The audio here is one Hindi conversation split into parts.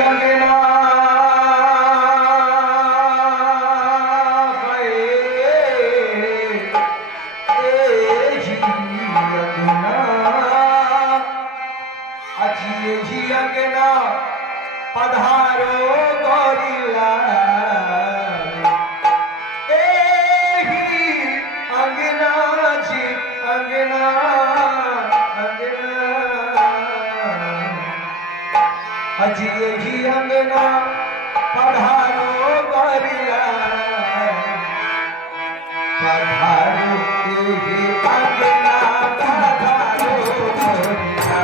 अंगना अंगना पधारो गोरिला अंगना जी अंगना अंगना अजी ही अंगना पधारो गोरिला पधारो यही अंगना पधारो गोरिला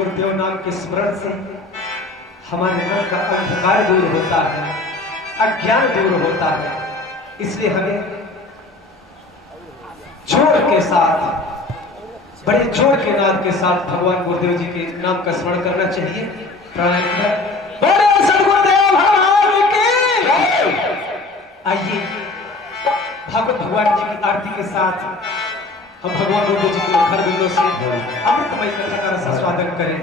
गुरुदेव नाम के स्मरण से हमारे मन का अंधकार दूर होता है, अज्ञान दूर होता है। इसलिए हमें जोर के साथ, बड़े जोर के नाद के साथ भगवान गुरुदेव जी के नाम का स्मरण करना चाहिए। प्राणायाम कर बड़े सदगुरुदेव भगवान की। आइए भागवत भगवान जी की आरती के साथ हम भगवान गुरुदेव जी के मुखर बिंदु से अमृतमय कथा का रस स्वादन करें।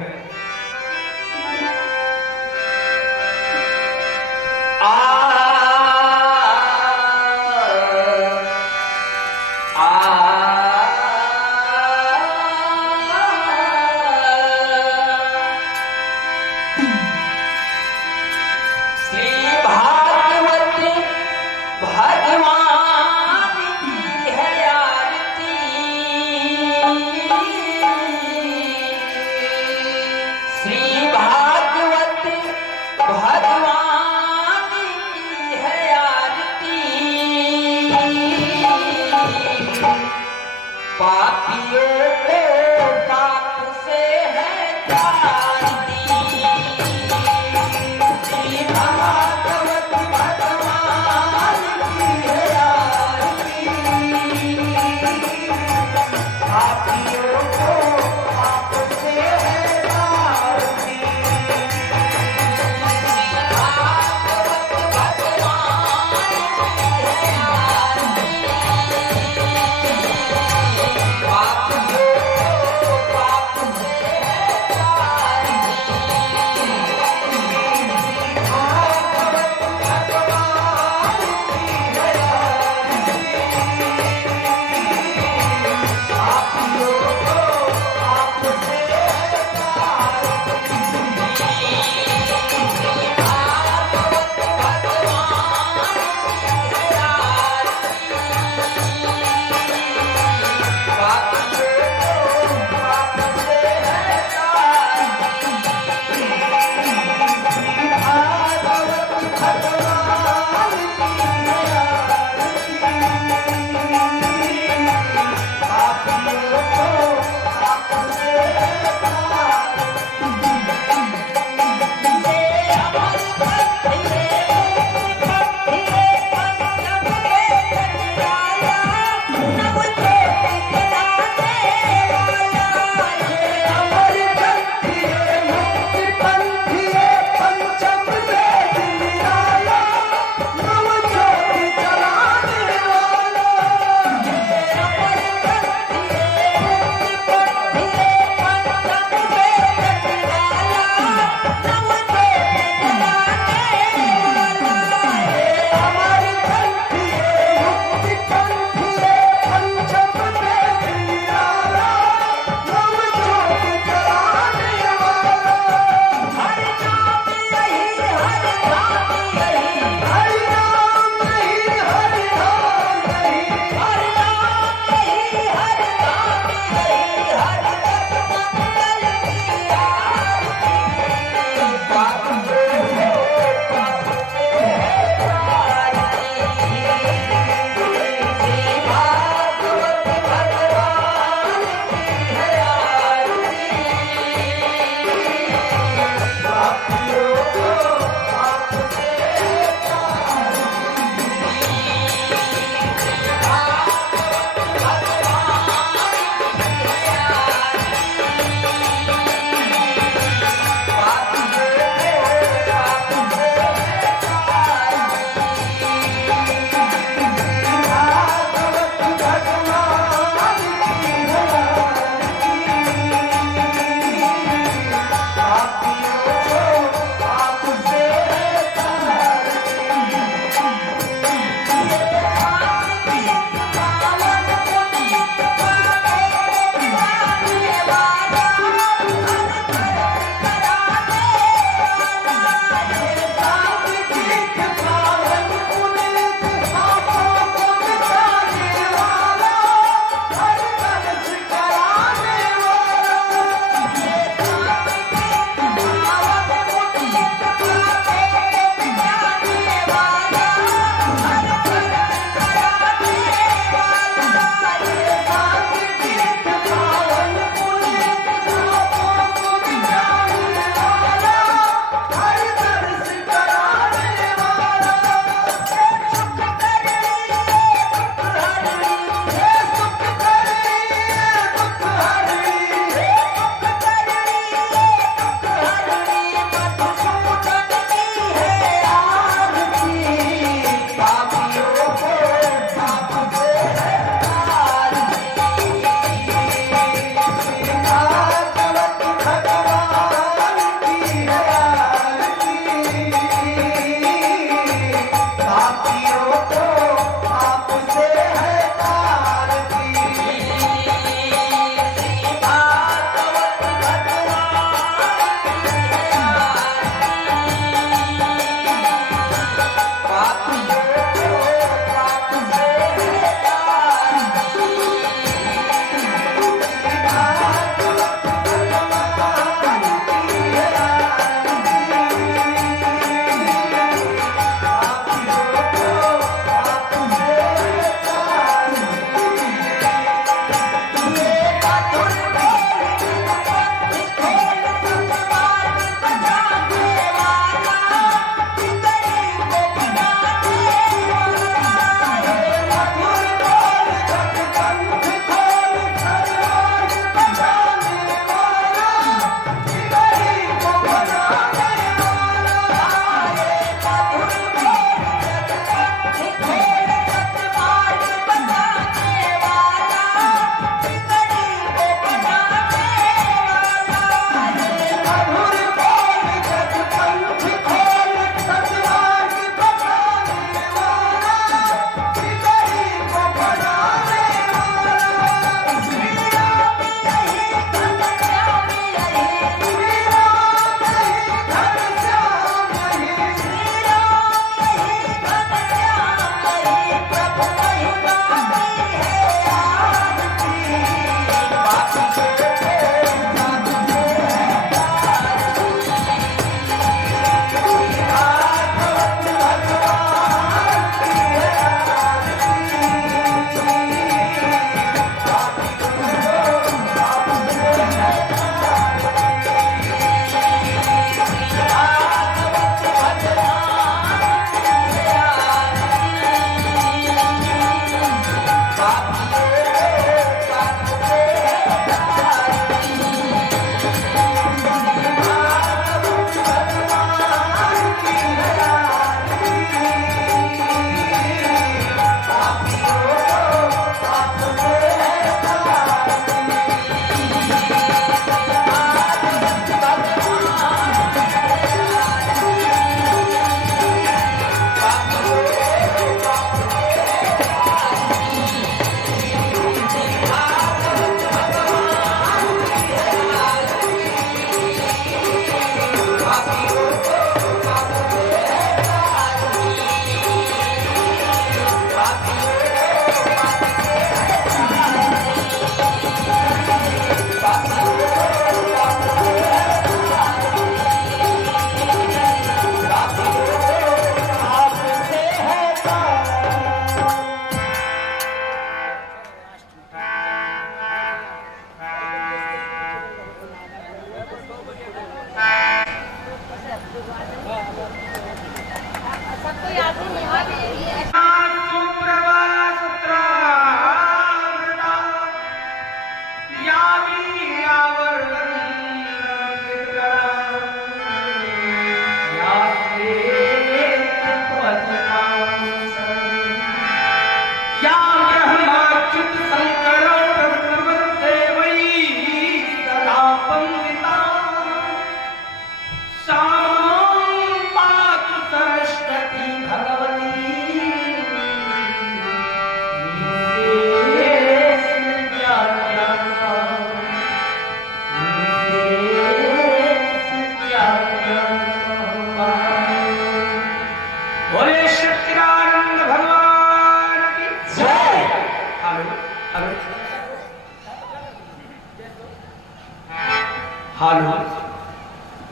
हालो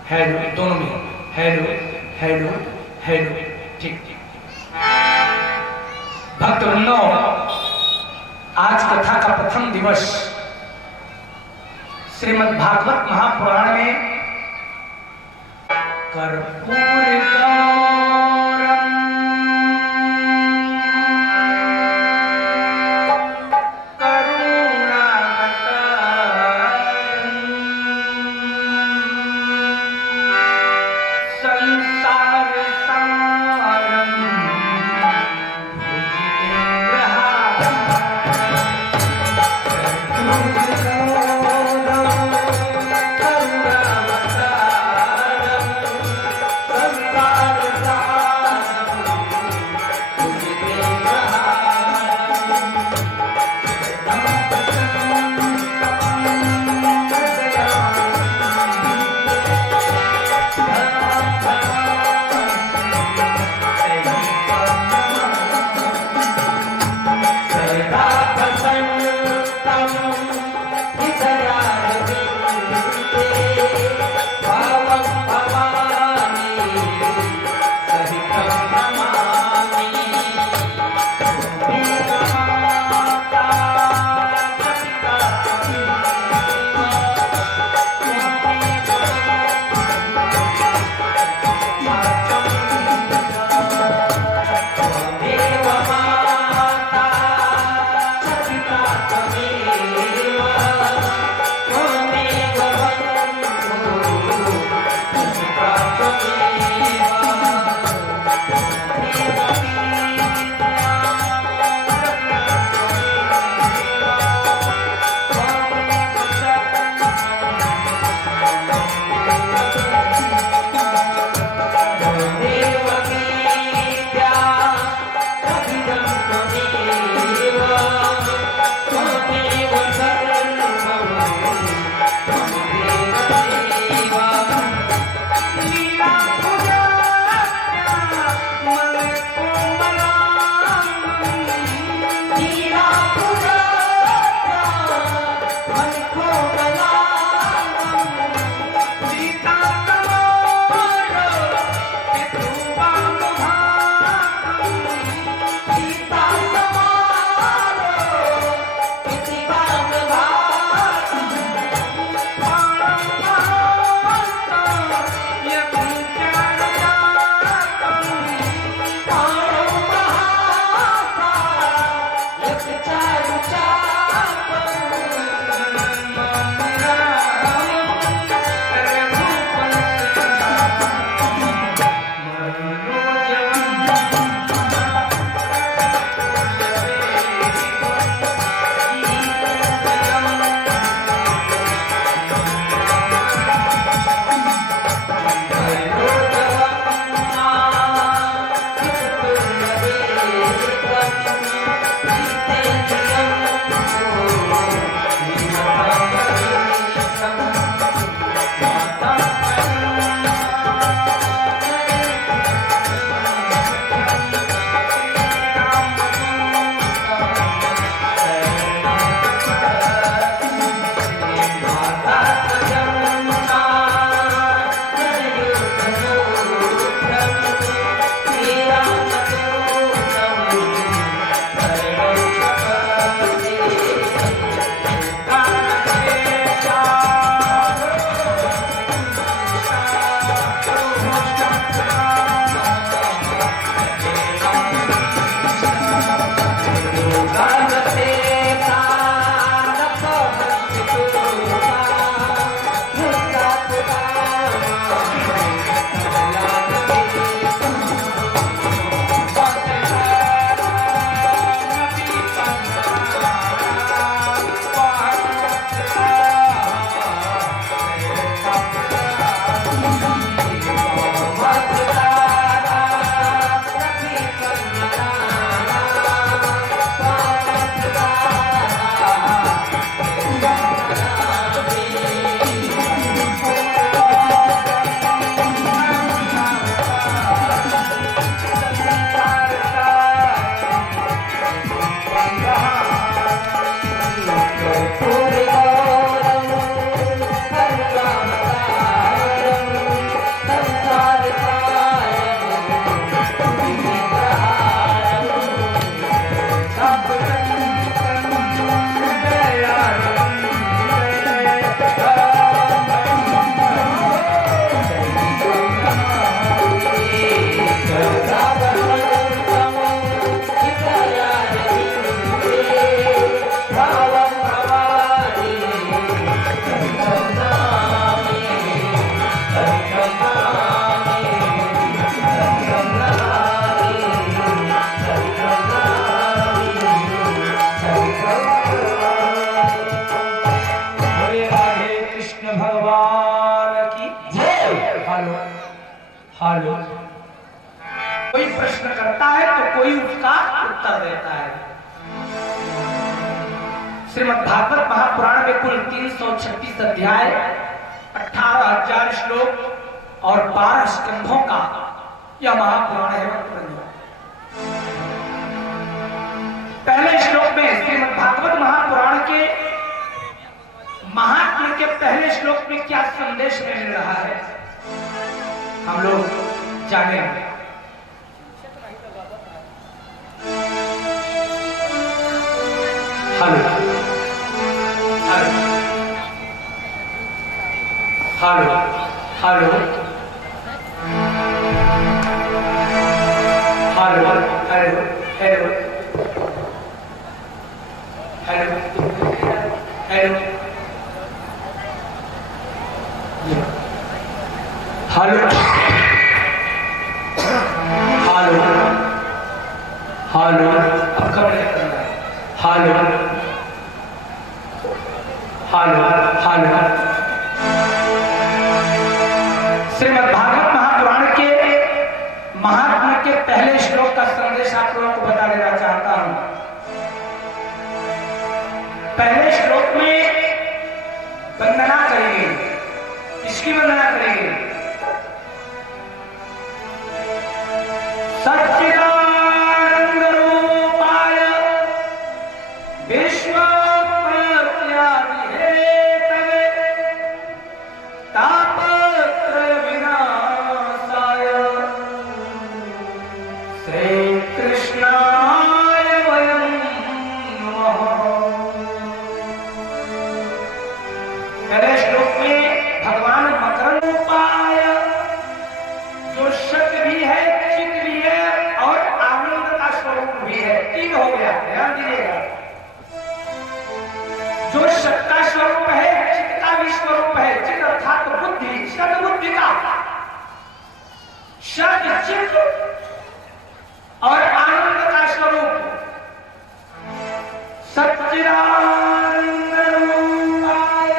हेलो दोनों में हेलो हेलो हेलो ठीक ठीक। भक्तवृंदो, आज कथा का प्रथम दिवस श्रीमद् भागवत महापुराण में कर्पूर गौरम हेलो। कोई प्रश्न करता है तो कोई उसका उत्तर देता है। श्रीमद् भागवत महापुराण में कुल 336 अध्याय, 18,000 श्लोक और 12 स्कंधों का यह महापुराण है। पहले श्लोक में श्रीमद् भागवत महापुराण के महात्म्य के पहले श्लोक में क्या संदेश मिल रहा है हम लोग जानेंगे। Hello hello hello hello hello hello hello hello hello hello hello hello अब खबर करना है। Hello hello hello. Shrimad Bhagwat Mahapuran के महात्म्य के पहले श्लोक का संदेश आप लोगों को बता देना चाहता हूं। पहले श्लोक में वंदना करेंगे। किसकी वंदना करेंगे? सच्चिदानंद रूपाय विश्व तापत्रय विनाशाय श्री कृष्णाय वयं नमः। पहले श्लोक में भगवान मकरंद रूपाय, जो सत्य भी है, चित भी है और आनंद का स्वरूप भी है। तीन हो गया, ध्यान दीजिएगा। जो सत्य का स्वरूप है, चित का भी स्वरूप है। चित अर्थात बुद्धि, सद्बुद्धि का सत्य चित और आनंद का स्वरूप। सच्चिदानंद रूपाय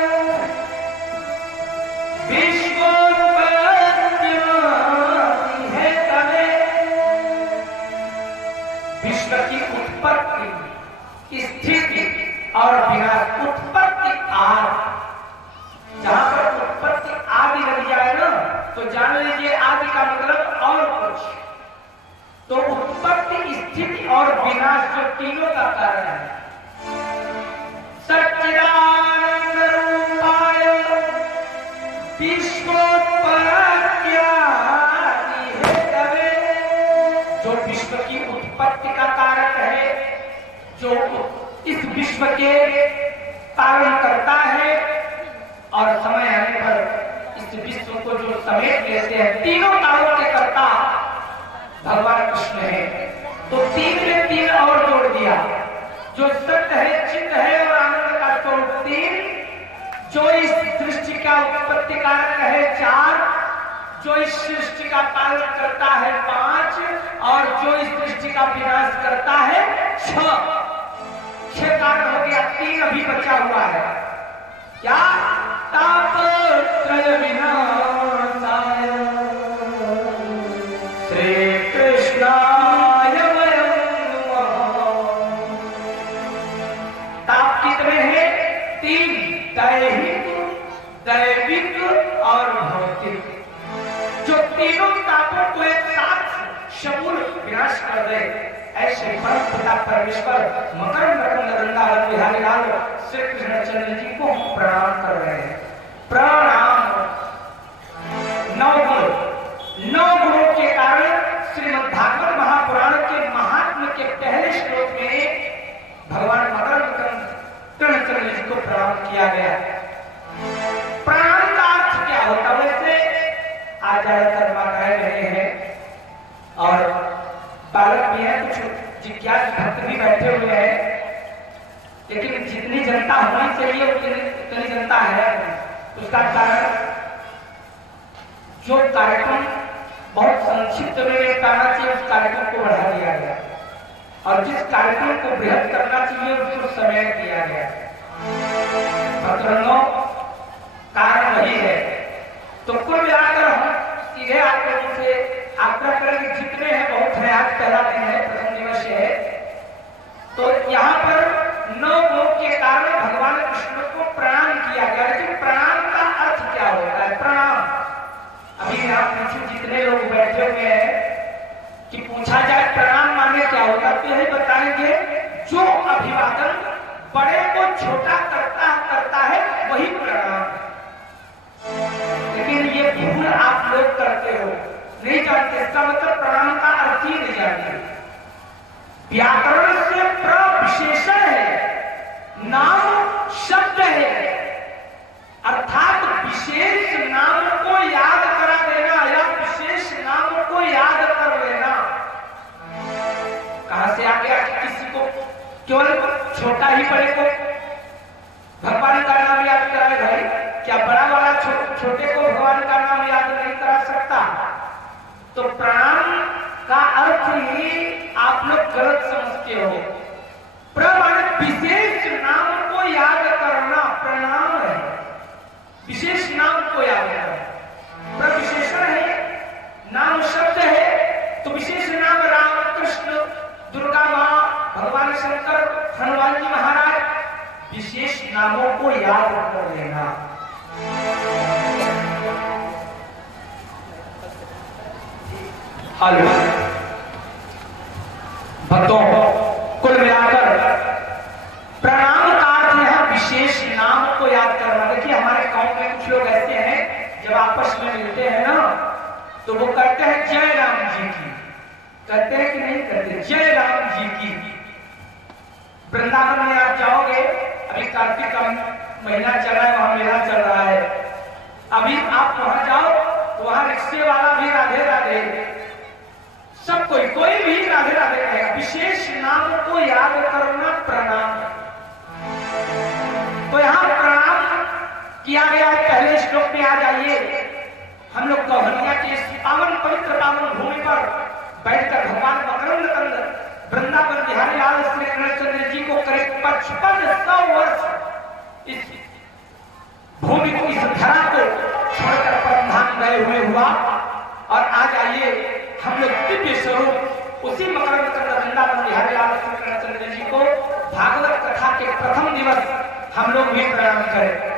विश्व की उत्पत्ति, स्थिति और विनाश। उत्पत्ति आदि, जहां पर उत्पत्ति आदि लग जाए ना तो जान लीजिए आदि का मतलब और कुछ। तो उत्पत्ति, स्थिति और विनाश जो तीनों का कारण है। सच्चिदानंद रूपाय जो विश्व की उत्पत्ति का कारक है, जो इस विश्व के पालन करता है और समय आने पर इस विश्व को जो समेट लेते हैं। तीनों कालों के कर्ता भगवान कृष्ण है। तो तीन में तीन और जोड़ दिया। जो सत्य है, चित्त है और आनंद का स्वरूप तीन। जो इस सृष्टि का उत्पत्ति कारक है चार। जो इस सृष्टि का पालन करता है पांच। और जो इस सृष्टि का विनाश करता है छह। छह कारण हो गया, तीन अभी बचा हुआ है। क्या? तापत्रय विनाशाय श्री कृष्णाय वयं नमः। ताप कितने हैं? तीन। दैहिक, दैविक और भौतिक। जो तीनों तापों को एक साथ समूल विनाश कर दे, ऐसे परम पिता परमेश्वर मकरंद वृंदावन बिहारी लाल श्री कृष्णचंद्र जी को प्रणाम कर रहे हैं। प्रणाम। नौ गुणों के कारण श्रीमद् भागवत महापुराण के महात्म्य के पहले श्लोक में भगवान मकरंद वृंदावन जी को प्रणाम किया गया। प्रणाम का अर्थ क्या होता है? वैसे आज ज्यादातर माताएं बहनें हैं और बालक भी है, कुछ जिज्ञासु भक्त भी बैठे हुए हैं, लेकिन जितनी जनता होनी चाहिए उतनी जनता है। उसका कारण जो कार्यक्रम बहुत संक्षिप्त में करना चाहिए उस कार्यक्रम को बढ़ा दिया गया और जिस कार्यक्रम को बृहद करना चाहिए उसको समय दिया गया। कारण वही है। तो कुल मिलाकर हम सीधे आप लोगों से इसका मतलब प्रणाम का अर्थ ही नहीं जानिए। व्याकरण से प्र विशेषण है, नाम शब्द है, अर्थात विशेष नाम को याद करा देना या विशेष नाम को याद कर लेना। कहां से आ गया कि किसी को केवल छोटा ही बड़े को भगवान का नाम याद कराए भाई, क्या बड़ा वाला छोटे को भगवान का नाम याद नहीं करा सकता? तो प्रणाम का अर्थ ही आप लोग गलत समझते हो। प्रमाण विशेष नाम को याद करना प्रणाम है, विशेष नाम को याद करना। प्रविशेषण है, नाम शब्द है, तो विशेष नाम राम, कृष्ण, दुर्गा माँ, भगवान शंकर, हनुमान जी महाराज, विशेष नामों को याद कर लेना। हेलो भक्तों, कुल मिलाकर प्रणाम का अर्थ है विशेष नाम को याद करना। देखिए हमारे गांव में कुछ लोग ऐसे हैं, जब आपस में मिलते हैं ना तो वो कहते हैं जय राम जी की, कहते हैं कि नहीं कहते? जय राम जी की। वृंदावन में आप जाओगे, अभी कार्तिक का महीना चल रहा है, वहां मेला चल रहा है, अभी आप वहां जाओ तो वहां रिक्शे वाला भी राधे राधे, सब कोई भी राधे राधे कहेगा। विशेष नाम को याद करना प्रणाम। तो यहाँ प्रणाम किया गया है। पहले श्लोक में आ जाइए, हम लोग गौहनिया के इस पावन पवित्र पावन भूमि पर बैठकर भगवान मकरंद कंद वृंदावन बिहारी लाल श्री कृष्णचंद्र जी को करीब 5500 वर्ष इस भूमि को, इस धरा को छोड़कर परमधाम गए हुए हुआ। और आज आइए हम लोग दिव्य स्वरूप उसी मकरंद कंद वृंदावन बिहारी लाल श्री कृष्णचंद्र जी को भागवत कथा के प्रथम दिवस हम लोग भी प्रणाम करें।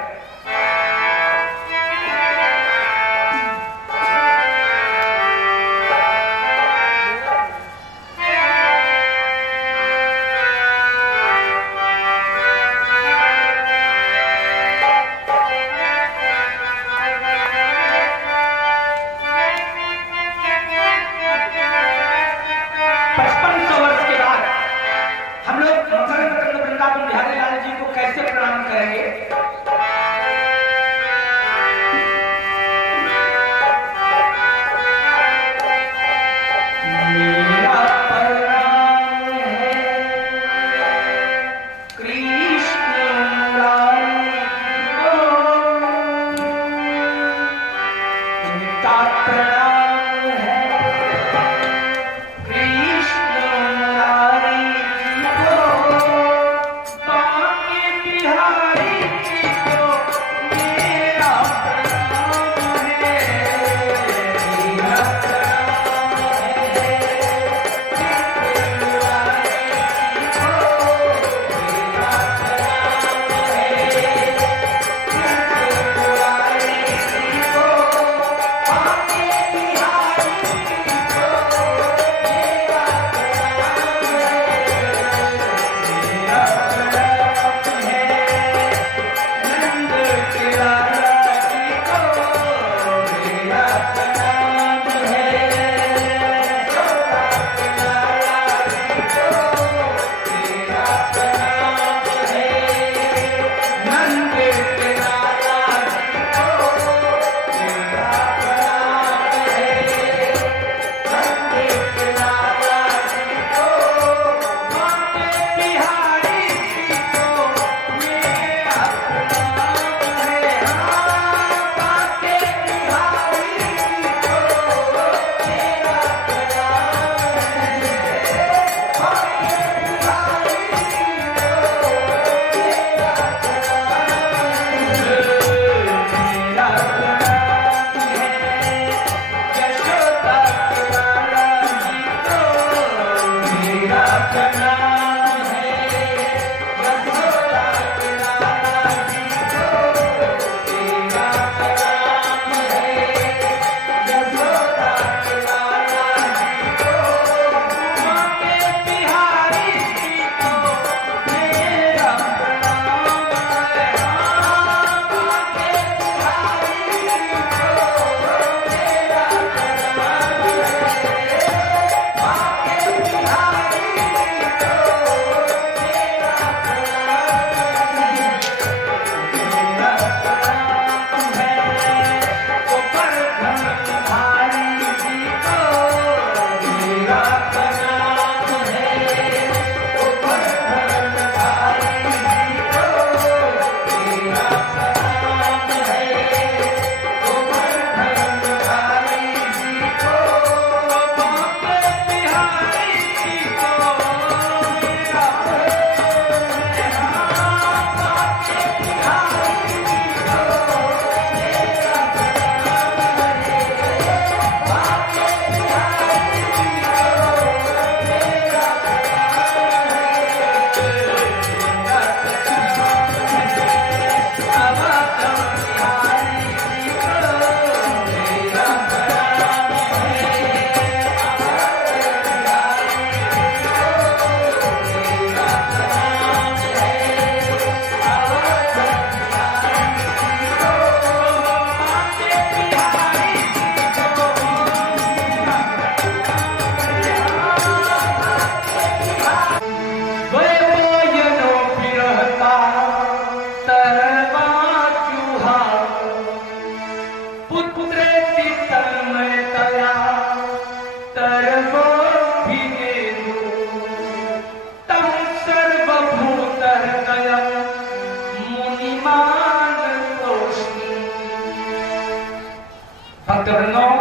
भक्तजनों,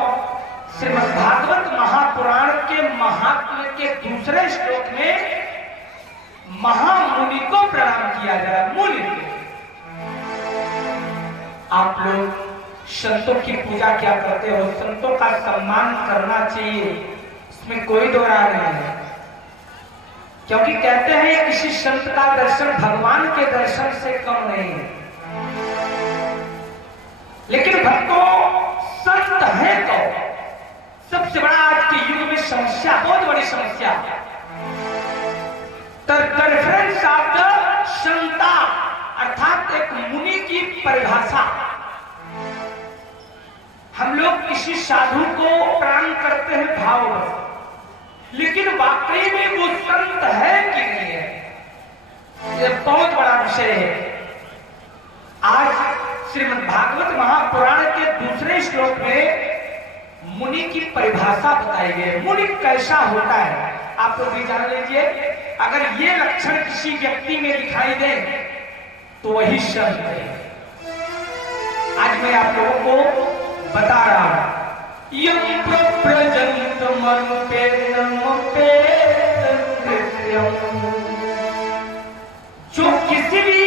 श्रीमद् भागवत महापुराण के महात्म्य के दूसरे श्लोक में महामुनि को प्रणाम किया जाए। मुनि को आप लोग संतों की पूजा क्या करते हो, संतों का सम्मान करना चाहिए, इसमें कोई दो राय नहीं है। क्योंकि कहते हैं ये किसी संत का दर्शन भगवान के दर्शन से कम नहीं है। लेकिन भक्तों, संत है तो सबसे बड़ा आज के युग में समस्या, बहुत बड़ी समस्या, रेफरेंस ऑफ द संता अर्थात एक मुनि की परिभाषा। हम लोग किसी साधु को प्रणाम करते हैं भाव, लेकिन वाकई में वो संत है कि नहीं है, यह बहुत बड़ा विषय है। आज श्रीमद् भागवत महापुराण के दूसरे श्लोक में मुनि की परिभाषा बताई गई। मुनि कैसा होता है आप लोग भी जान लीजिए। अगर ये लक्षण किसी व्यक्ति में दिखाई दे तो वही संत है। आज मैं आप लोगों को बता रहा हूं। यम प्रजंत जो किसी भी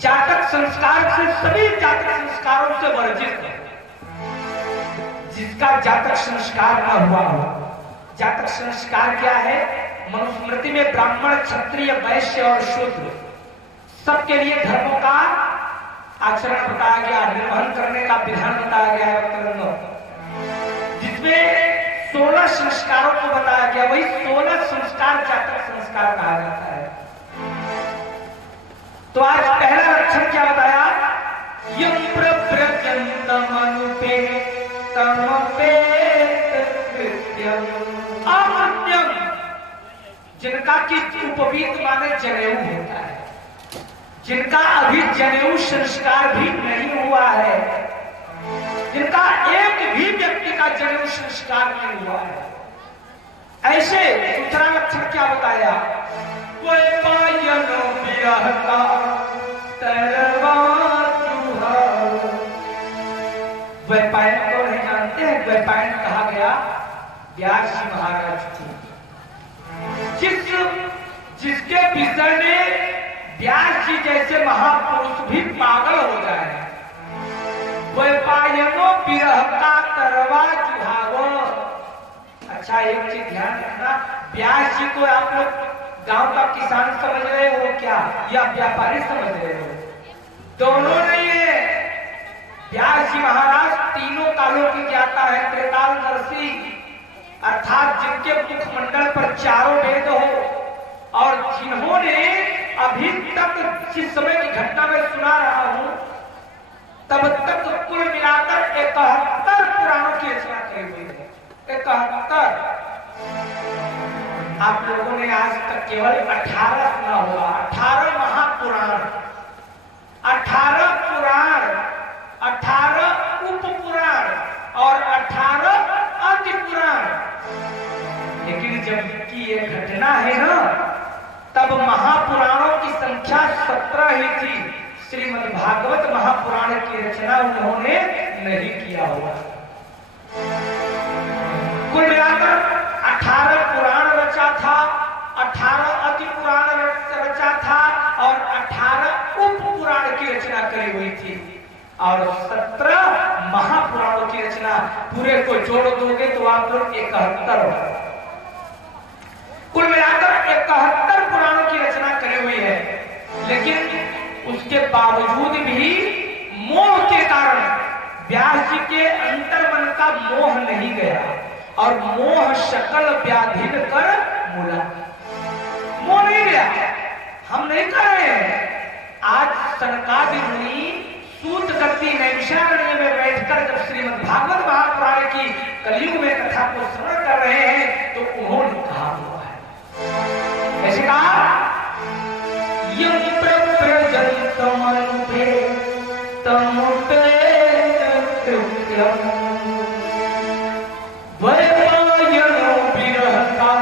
जातक संस्कार से, सभी जातक संस्कारों से वर्जित है, जिसका जातक संस्कार न हुआ हो। जातक संस्कार क्या है? मनुस्मृति में ब्राह्मण, क्षत्रिय, वैश्य और शूद्र सबके लिए धर्मों का आचरण बताया गया, निर्वहन करने का विधान बताया गया है, जिसमें 16 संस्कारों को बताया गया। वही 16 संस्कार जातक संस्कार कहा जाता है। तो आज पहला लक्षण क्या बताया? यम प्रव्रजंत मनुपे अमृत्यम, जिनका की उपवीत माने जनेऊ होता है, जिनका अभी जनेऊ संस्कार भी नहीं हुआ है, जिनका एक भी व्यक्ति का जनेऊ संस्कार नहीं हुआ है। ऐसे दूसरा लक्षण क्या बताया? वैपायनो विरहता तरवा चूहा। वैपायन को नहीं जानते हैं? वैपायन कहा गया व्यास जी महाराज को, जिसके विषय में व्यास जी जैसे महापुरुष भी पागल हो जाए। वैपायनो विरह का तरवा चुहावो। अच्छा, एक चीज ध्यान रखना, व्यास जी को आप लोग गांव का किसान समझ रहे हो क्या, या व्यापारी समझ रहे हो? दोनों नहीं है। व्यास जी महाराज तीनों कालों की ज्ञाता है, त्रिकालदर्शी, अर्थात जिनके मुखमंडल पर चारों वेद हो, और जिन्होंने अभी तक जिस समय की घटना में सुना रहा हूं तब तक कुल मिलाकर 71 पुराणों की रचना की हुई है। 71। आप लोगों ने आज तक केवल 18 सुना होगा। 18 महापुराण, 18 पुराण, 18 उपपुराण और 18 अति पुराण। लेकिन जब की ये घटना है ना, तब महापुराणों की संख्या 17 ही थी। श्रीमद् भागवत महापुराण की रचना उन्होंने नहीं किया हुआ। कुल मिलाकर 18 पुराण रचा था, 18 अति पुराण रचा था और 18 उप पुराण की रचना करी हुई थी, और 17 महापुराणों की रचना। पूरे को जोड़ दोगे तो आप लोग 71 हो। कुल मिलाकर 71 पुराणों की रचना करी हुई है। लेकिन उसके बावजूद भी मोह के कारण व्यास जी के अंतर्मन का मोह नहीं गया, और मोह सकल व्याधिन कर मूला। मोह नहीं गया, हम नहीं कर रहे हैं। आज सनकादि मुनि सूत गति नैमिषारण्य में बैठकर जब श्रीमद् भागवत महापुराण की कलयुग में कथा को श्रवण कर रहे हैं तो उन्होंने कहा हुआ है, कैसे कहा? यम प्रव्रजंत मनुपे तमुपे कृत्यम वैपायनो विरह का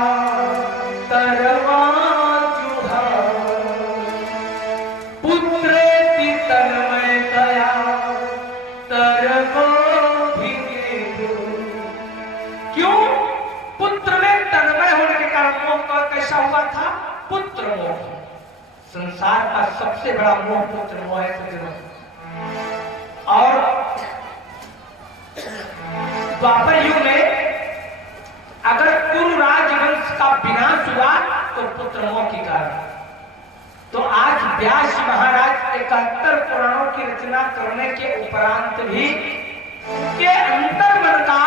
तरवा चुहा पुत्रेति तन्मयतया तरवो भिगे समस्या हुआ था पुत्र मोह। संसार का सबसे बड़ा मोह पुत्र मोह है सज्जनों। और द्वापर युग में अगर कुरु राजवंश का विनाश हुआ तो पुत्र मोह के कारण। तो आज व्यास महाराज 71 पुराणों की रचना करने के उपरांत भी उनके अंतर्मन का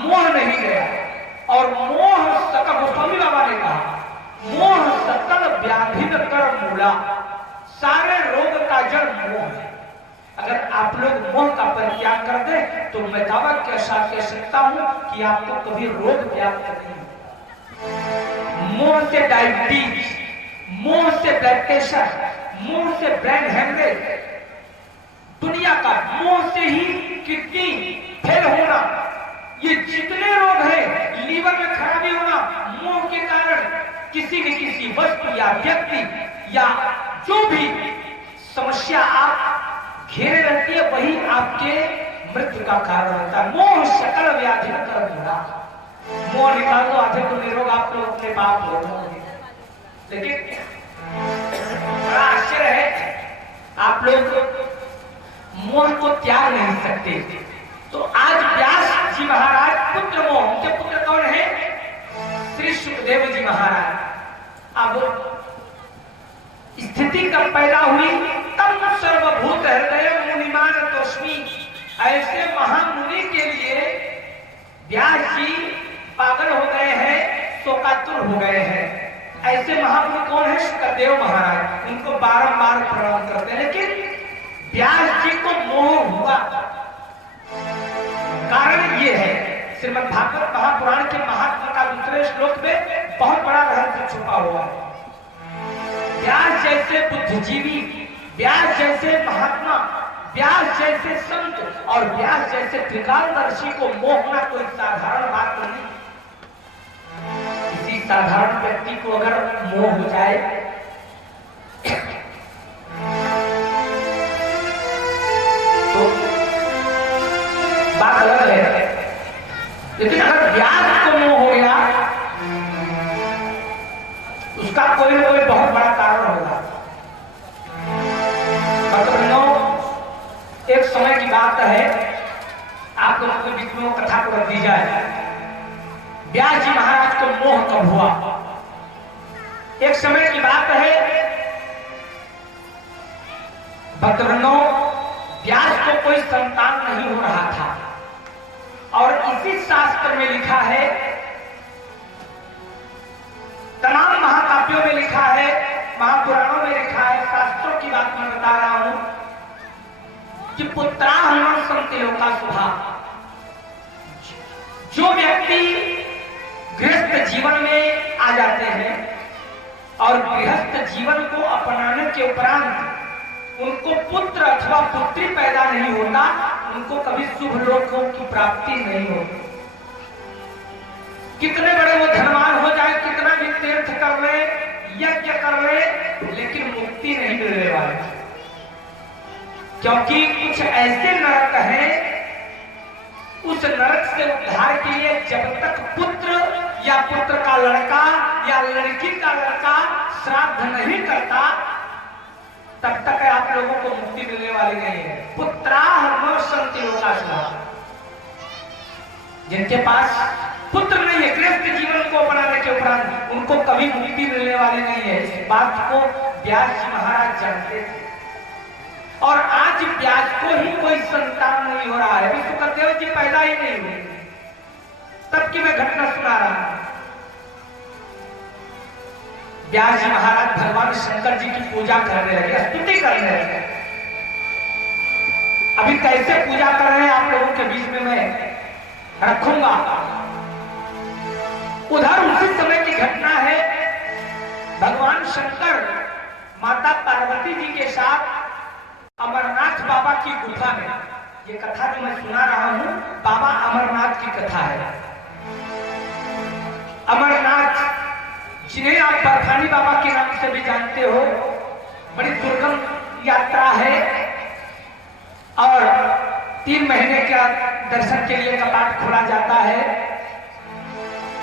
मोह नहीं गया। और मोह सकल, गोस्वामी बाबा ने कहा, मोह सकल व्याधि कर मूला, सारे रोग का जड़ मोह है। अगर आप लोग मोह का परित्याग कर दें तो मैं दावा के साथ कह सकता हूं कि आपको कभी रोग व्याप्त नहीं होगा। मोह से डायबिटीज, मोह से ब्लड प्रेशर, मोह से ब्रेन हेमरेज, दुनिया का मोह से ही किडनी फेल होना, ये जितने रोग हैं, लीवर में खराबी होना, मोह के कारण किसी न किसी वस्तु या व्यक्ति या जो भी समस्या आप घेरे रहती है वही आपके मृत्यु का कारण होता है। मोह सकल व्याधि कर दूंगा। मोह निकाल दो, आधे तो निरोग आप लोग अपने बाप हो। लेकिन बड़ा आश्चर्य है, आप लोग मोह को त्याग नहीं सकते। तो आज व्यास जी महाराज पुत्र मोह, उनके पुत्र कौन है? श्री सुखदेव जी महाराज। अब स्थिति कब पैदा हुई? तब सर्वभूत हृदय मुनिमान तोस्मी, ऐसे महामुनि के लिए व्यास जी पागल हो गए हैं, शोकातुर हो गए हैं। ऐसे महामुनि कौन है? सुखदेव महाराज। उनको बारंबार प्रणाम करते हैं। लेकिन व्यास जी को मोह हुआ, कारण ये है, श्रीमद् भागवत महापुराण के महात्मा का दूसरे श्लोक में बहुत बड़ा रहस्य छुपा हुआ है। व्यास जैसे बुद्धिजीवी, व्यास जैसे महात्मा, व्यास जैसे संत और व्यास जैसे त्रिकालदर्शी को मोहना कोई साधारण बात नहीं। किसी साधारण व्यक्ति को अगर मोह हो जाए तो बात अलग है। लेकिन अगर व्यास को मोह हो गया उसका कोई ना कोई बहुत बड़ा कारण होगा। एक समय की बात है, आप लोगों के बीच में कथा को रख दी जाए। व्यास जी महाराज को मोह कब हुआ? एक समय की बात है, भक्तवृंदों, व्यास को कोई संतान नहीं हो रहा था। और इसी शास्त्र में लिखा है, तमाम महाकाव्यों में लिखा है, महापुराणों में लिखा है, शास्त्रों की बात मैं बता रहा हूं कि पुत्राहरण संतिलोका शुभा। जो व्यक्ति गृहस्थ जीवन में आ जाते हैं और गृहस्थ जीवन को अपनाने के उपरांत उनको पुत्र अथवा पुत्री पैदा नहीं होता, उनको कभी शुभ लोकों की प्राप्ति नहीं होती। कितने बड़े वो धनवान हो जाए, कितना भी तीर्थ कर ले, यज्ञ कर ले, लेकिन मुक्ति नहीं मिलने वाली। क्योंकि कुछ ऐसे नरक हैं, उस नरक से उद्धार के लिए जब तक पुत्र या पुत्र का लड़का या लड़की का लड़का श्राद्ध नहीं करता, तब तक आप लोगों को मुक्ति मिलने वाली नहीं है। पुत्राहरण संतिलोका शुभा। जिनके पास पुत्र नहीं है, गृहस्थ जीवन को अपनाने के उपरांत उनको कभी मुक्ति मिलने वाली नहीं है। इस बात को व्यास जी महाराज जानते थे। और आज व्यास को ही कोई संतान नहीं हो रहा है। अभी सुखदेव जी पैदा ही नहीं हुए, तब की मैं घटना सुना रहा हूं। व्यास जी महाराज भगवान शंकर जी की पूजा करने लगे, स्तुति करने लगे। अभी कैसे पूजा कर रहे हैं आप लोगों के बीच में मैं रखूंगा। उधर उसी समय की घटना है, भगवान शंकर माता पार्वती जी के साथ अमरनाथ बाबा की गुफा में, ये कथा जो मैं सुना रहा हूं बाबा अमरनाथ की कथा है। अमरनाथ जिन्हें आप बर्फानी बाबा के नाम से भी जानते हो, बड़ी दुर्गम यात्रा है और 3 महीने का दर्शन के लिए कपाट खोला जाता है।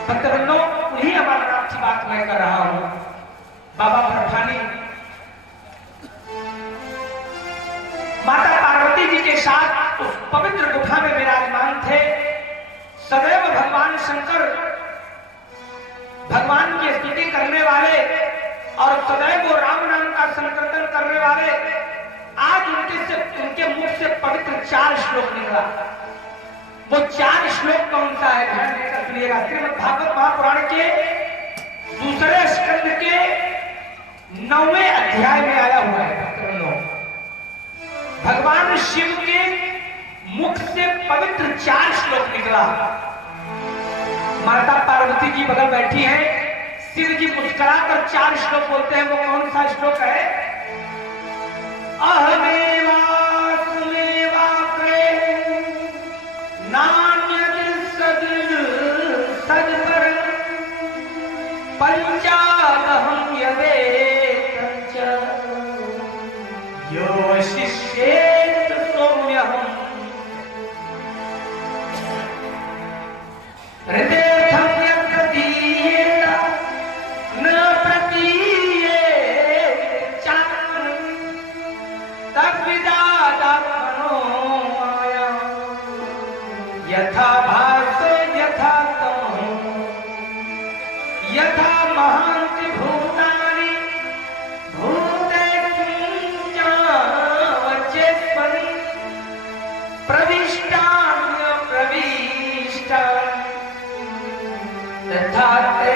भक्तवृंदों, उन्हीं अमरनाथ जी बात मैं कर रहा हूं। बाबा ब्रह्मणी माता पार्वती जी के साथ उस पवित्र गुफा में विराजमान थे। सदैव भगवान शंकर भगवान की स्तुति करने वाले और सदैव वो राम नाम का संकीर्तन करने वाले, आज उनके मुख से पवित्र 4 श्लोक निकला। वो 4 श्लोक कौन सा है, ध्यान देकर सुनिएगा। श्रीमद् भागवत महापुराण के दूसरे स्कंद के 9वें अध्याय में आया हुआ है। भगवान शिव के मुख से पवित्र 4 श्लोक निकला। माता पार्वती जी बगल बैठी हैं, शिव जी मुस्कुराकर 4 श्लोक बोलते हैं। वो कौन सा श्लोक है? अहमेवा सुमेवा प्रेम नान्यदिल सद्पर पंचादहं यवेतंच यो शिष्येत सौम्यहम् हृदयर्थं यप्रतीयेत न प्रतीयेत चात्र तद्विदादात्मनो माया यथा भासो यथा तमो यथा महान्ति भूतानि भूतेऽस्मिन् वचेत्परि प्रविष्टान्य प्रविष्टानि तथा ते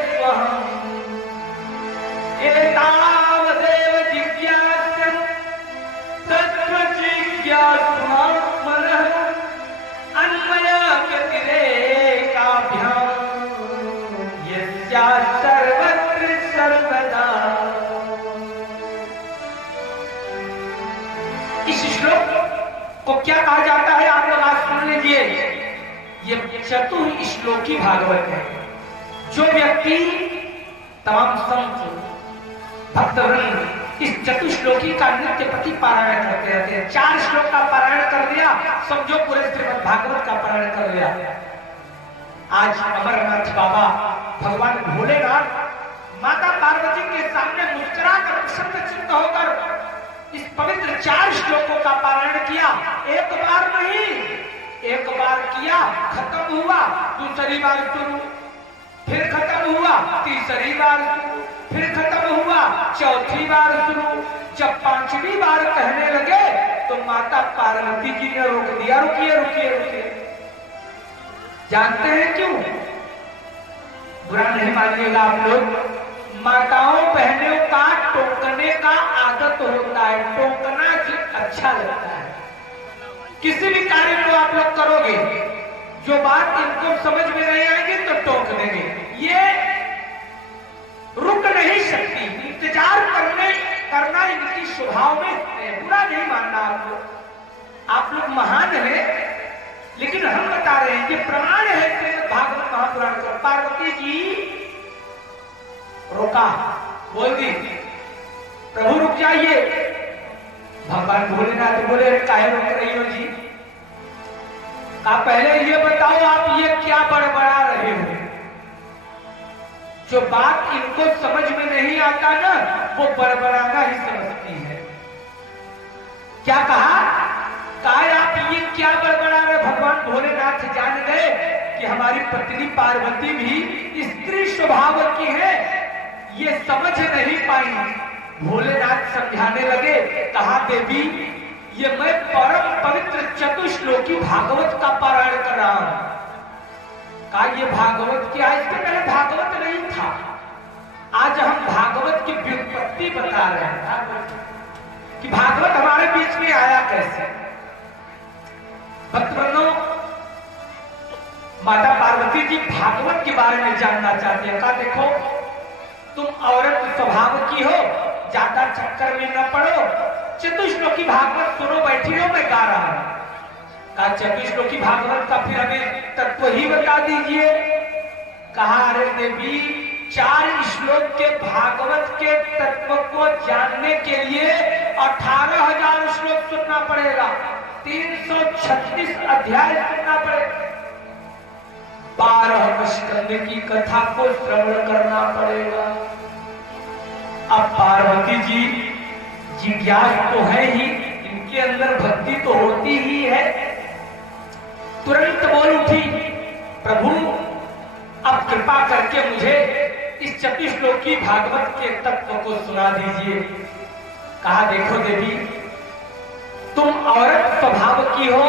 स्वहम् एतावदेव जिज्ञास्य तत्र जिज्ञासुमात्मनः अन्वय व्यतिरेकाभ्यां यस्या सर्वत्र सर्वदा। इस श्लोक को क्या कहा जाता है, आप लोग आज सुन लीजिए। ये चतुश्लोकी भागवत है। जो व्यक्ति, तमाम संत भक्तवृंद इस चतुश्लोकी का नित्य प्रति पारायण करते रहते हैं। 4 श्लोक का पारायण कर दिया, समझो पूरे श्रीमद् भागवत का पारायण कर लिया। आज अमरनाथ बाबा भगवान भोलेनाथ माता पार्वती के सामने मुस्कुराकर प्रसन्न चित्त होकर इस पवित्र 4 श्लोकों का पारायण किया। एक बार नहीं, एक बार किया, खत्म हुआ, दूसरी बार शुरू, फिर खत्म हुआ, तीसरी बार शुरू, फिर खत्म हुआ, चौथी बार शुरू। जब 5वीं बार कहने लगे तो माता पार्वती जी ने रोक दिया, रुकिए रुकिए रुकिए। जानते हैं क्यों? बुरा नहीं मानिएगा आप लोग, माताओं बहनों का टोकने का आदत होता है। टोकना अच्छा लगता है। किसी भी कार्य को आप लोग करोगे, जो बात इनको समझ में नहीं आएगी तो टोक देंगे। ये रुक नहीं सकती, इंतजार करना इनकी स्वभाव में है। बुरा नहीं मानना आप लोग महान हैं, लेकिन हम बता रहे हैं, ये प्रमाण है श्रीमद् भागवत महापुराण का। पार्वती जी रोका, बोल दी प्रभु रुक जाइए। भगवान भोलेनाथ बोले काहे रोक रही हो जी? आप पहले ये बताओ, आप ये क्या बड़बड़ा रहे हो? जो बात इनको समझ में नहीं आता ना, वो बड़बड़ाना ही समझती है। क्या कहा आप ये क्या बड़बड़ा रहे? भगवान भोलेनाथ जान गए कि हमारी पत्नी पार्वती भी स्त्री स्वभाव की है, ये समझ नहीं पाई। भोलेनाथ समझाने लगे, कहा देवी ये मैं परम पवित्र चतुश्लोकी भागवत का पारायण कर रहा हूं। कहा ये भागवत क्या? इससे पहले भागवत नहीं था। आज हम भागवत की व्युत्पत्ति बता रहे हैं कि भागवत हमारे बीच में आया कैसे। भक्तवृंदों, माता पार्वती जी भागवत के बारे में जानना चाहती है। कहा देखो, तुम औरत स्वभाव की हो, ज्यादा चक्कर में न पड़ो, चतुश्लोकी भागवत सुनो, बैठी हो, मैं गा रहा हूं। कहा चतुश्लोकी भागवत का फिर हमें तत्व ही बता दीजिए। कहा अरे देवी, 4 श्लोक के भागवत के तत्व को जानने के लिए 18,000 श्लोक सुनना पड़ेगा, 336 अध्याय सुनना पड़ेगा। 12 स्कंद की कथा को श्रवण करना पड़ेगा। अब पार्वती जी जिज्ञास तो है ही, इनके अंदर भक्ति तो होती ही है। तुरंत बोल उठी, प्रभु अब कृपा करके मुझे इस चतुश्लोकी भागवत के तत्व को सुना दीजिए। कहा, देखो देवी, तुम औरत स्वभाव की हो,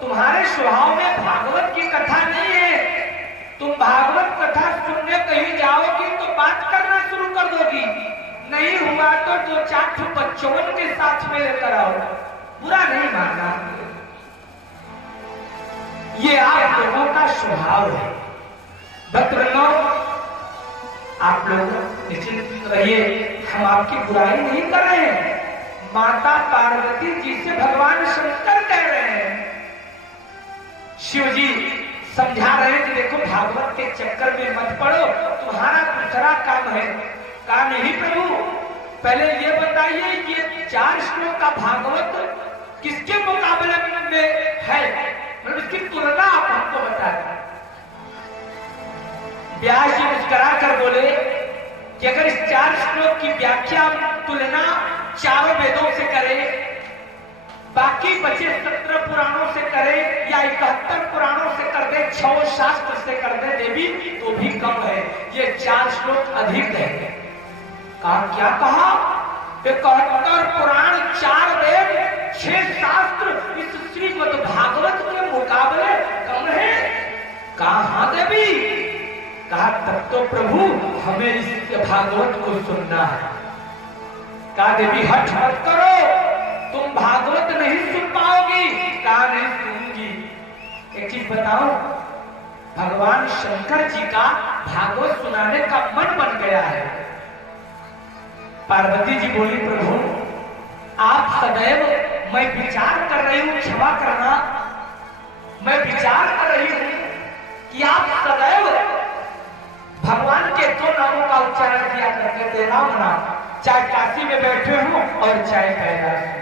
तुम्हारे स्वभाव में भागवत की कथा नहीं है। तुम भागवत कथा सुनने कहीं जाओगी तो बात करना शुरू कर दोगी, नहीं हुआ तो 2-4 बच्चों के साथ में लेकर आओ, बुरा नहीं मानना। ये आप लोगों का स्वभाव है। भक्तवृंदों, आप लोग निश्चिंत रहिए, हम आपकी बुराई नहीं कर रहे हैं। माता पार्वती जी से भगवान शंकर कह रहे हैं, शिव जी समझा रहे हैं कि देखो भागवत के चक्कर में मत पड़ो, तुम्हारा दूसरा काम है। कहा, नहीं प्रभु, पहले ये बताइए कि 4 श्लोक का भागवत किसके मुकाबले में है, मतलब इसकी तुलना आप हमको बताएं। व्यास जी मुस्कुरा कर बोले कि अगर इस 4 श्लोक की व्याख्या तुलना चारों वेदों से करें, बाकी बचे 17 पुराणों से करें या 71 पुराणों से कर दे, 6 शास्त्र से कर दे देवी, तो भी कम है। ये 4 श्लोक अधिक है। कहा, क्या कहा? 71 पुराण, 4 वेद, 6 शास्त्र इस श्रीमद् भागवत के मुकाबले कम है? कहा, हाँ देवी। कहा, तब तो प्रभु हमें इस भागवत को सुनना है। कहा, देवी हठ मत करो, तुम भागवत नहीं सुन पाओगी। कहा, नहीं सुनूंगी। एक चीज बताओ, भगवान शंकर जी का भागवत सुनाने का मन बन गया है। पार्वती जी बोली, प्रभु आप सदैव, मैं विचार कर रही हूं, क्षमा करना, मैं विचार कर रही हूं कि आप सदैव भगवान के 2 नामों का उच्चारण किया करते थे, राम नाम, चाहे काशी में बैठे हो और चाहे कैलाश में।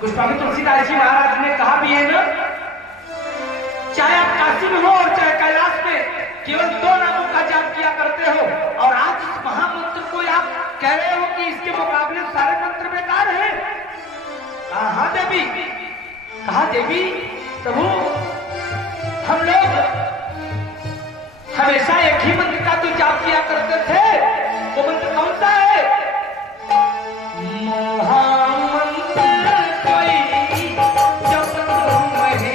गोस्वामी तुलसीदास जी महाराज ने कहा भी है ना, चाहे आप काशी में हो और चाहे कैलाश में, केवल 2 नामों का जाप किया करते हो, और आज इस महामंत्र को आप कह रहे हो कि इसके मुकाबले सारे मंत्र बेकार हैं। कहा, हाँ देवी। कहा, देवी प्रभु हम लोग हमेशा एक ही मंत्र का तो जाप किया करते थे, वो मंत्र कौन सा है? महामंत्र कोई जप महे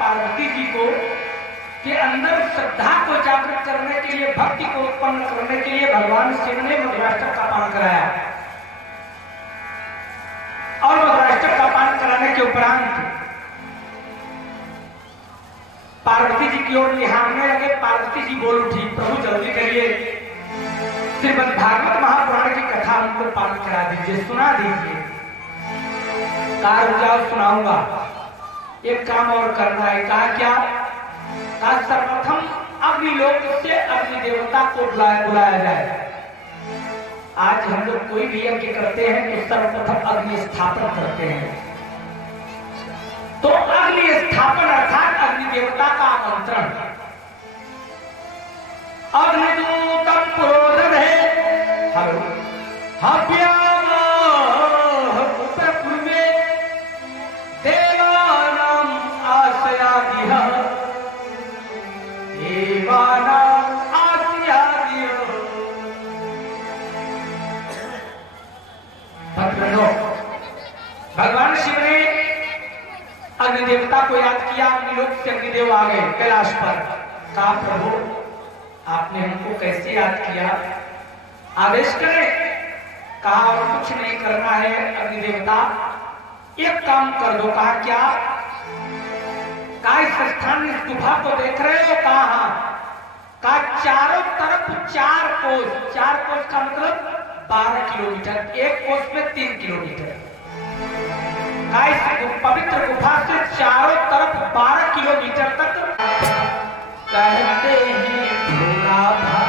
पार्वती जी को के अंदर श्रद्धा को जागृत करने के लिए, भक्ति को उत्पन्न करने के लिए भगवान शिव ने मधुराष्टक का पान कराया। और मधुराष्टक का पान कराने के उपरांत पार्वती जी की ओर निहारने लगे। पार्वती जी बोल उठी, प्रभु जल्दी करिए, श्रीमद् भागवत महापुराण की कथा हमको पान करा दीजिए, सुना दीजिए। कहा रुक जाओ, सुनाऊंगा, एक काम और करना है। कहा क्या? कहा सर्वप्रथम अग्निलोक से अग्नि देवता को बुलाया जाए। आज हम लोग कोई भी यज्ञ करते हैं तो सर्वप्रथम अग्नि स्थापन करते हैं। तो अग्नि स्थापन अर्थात अग्नि देवता का आमंत्रण। अग्निदूतम पुरोदध है, हेलो, पूर्वे देवानाम आशयादिह, देवानाम आशयादिह। भगवान शिव ने अग्नि देवता को याद किया। अग्निलोक से अग्निदेव आ गए कैलाश पर। कहा प्रभु आपने हमको कैसे याद किया, आदेश करें। कहा और कुछ नहीं करना है अग्निदेवता, एक काम कर दो। कहा क्या? कहा इस स्थान, इस गुफा को देख रहे हो? कहा कहा चारों तरफ 4 कोस। 4 कोस का मतलब 12 किलोमीटर, एक कोस में 3 किलोमीटर। कहा इस पवित्र गुफा से चारों तरफ 12 किलोमीटर तक कहते हैं भोला भाला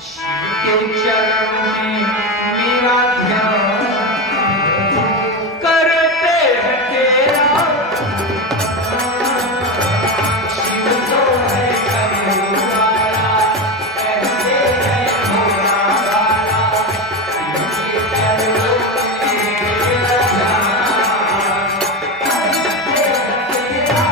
शिव के चरण में मेरा ध्यान करते हैं तेरा, शिव तो है करने वाला, कहते हैं भोला भाला शिव के चरणों में मेरा ध्यान करते हैं तेरा।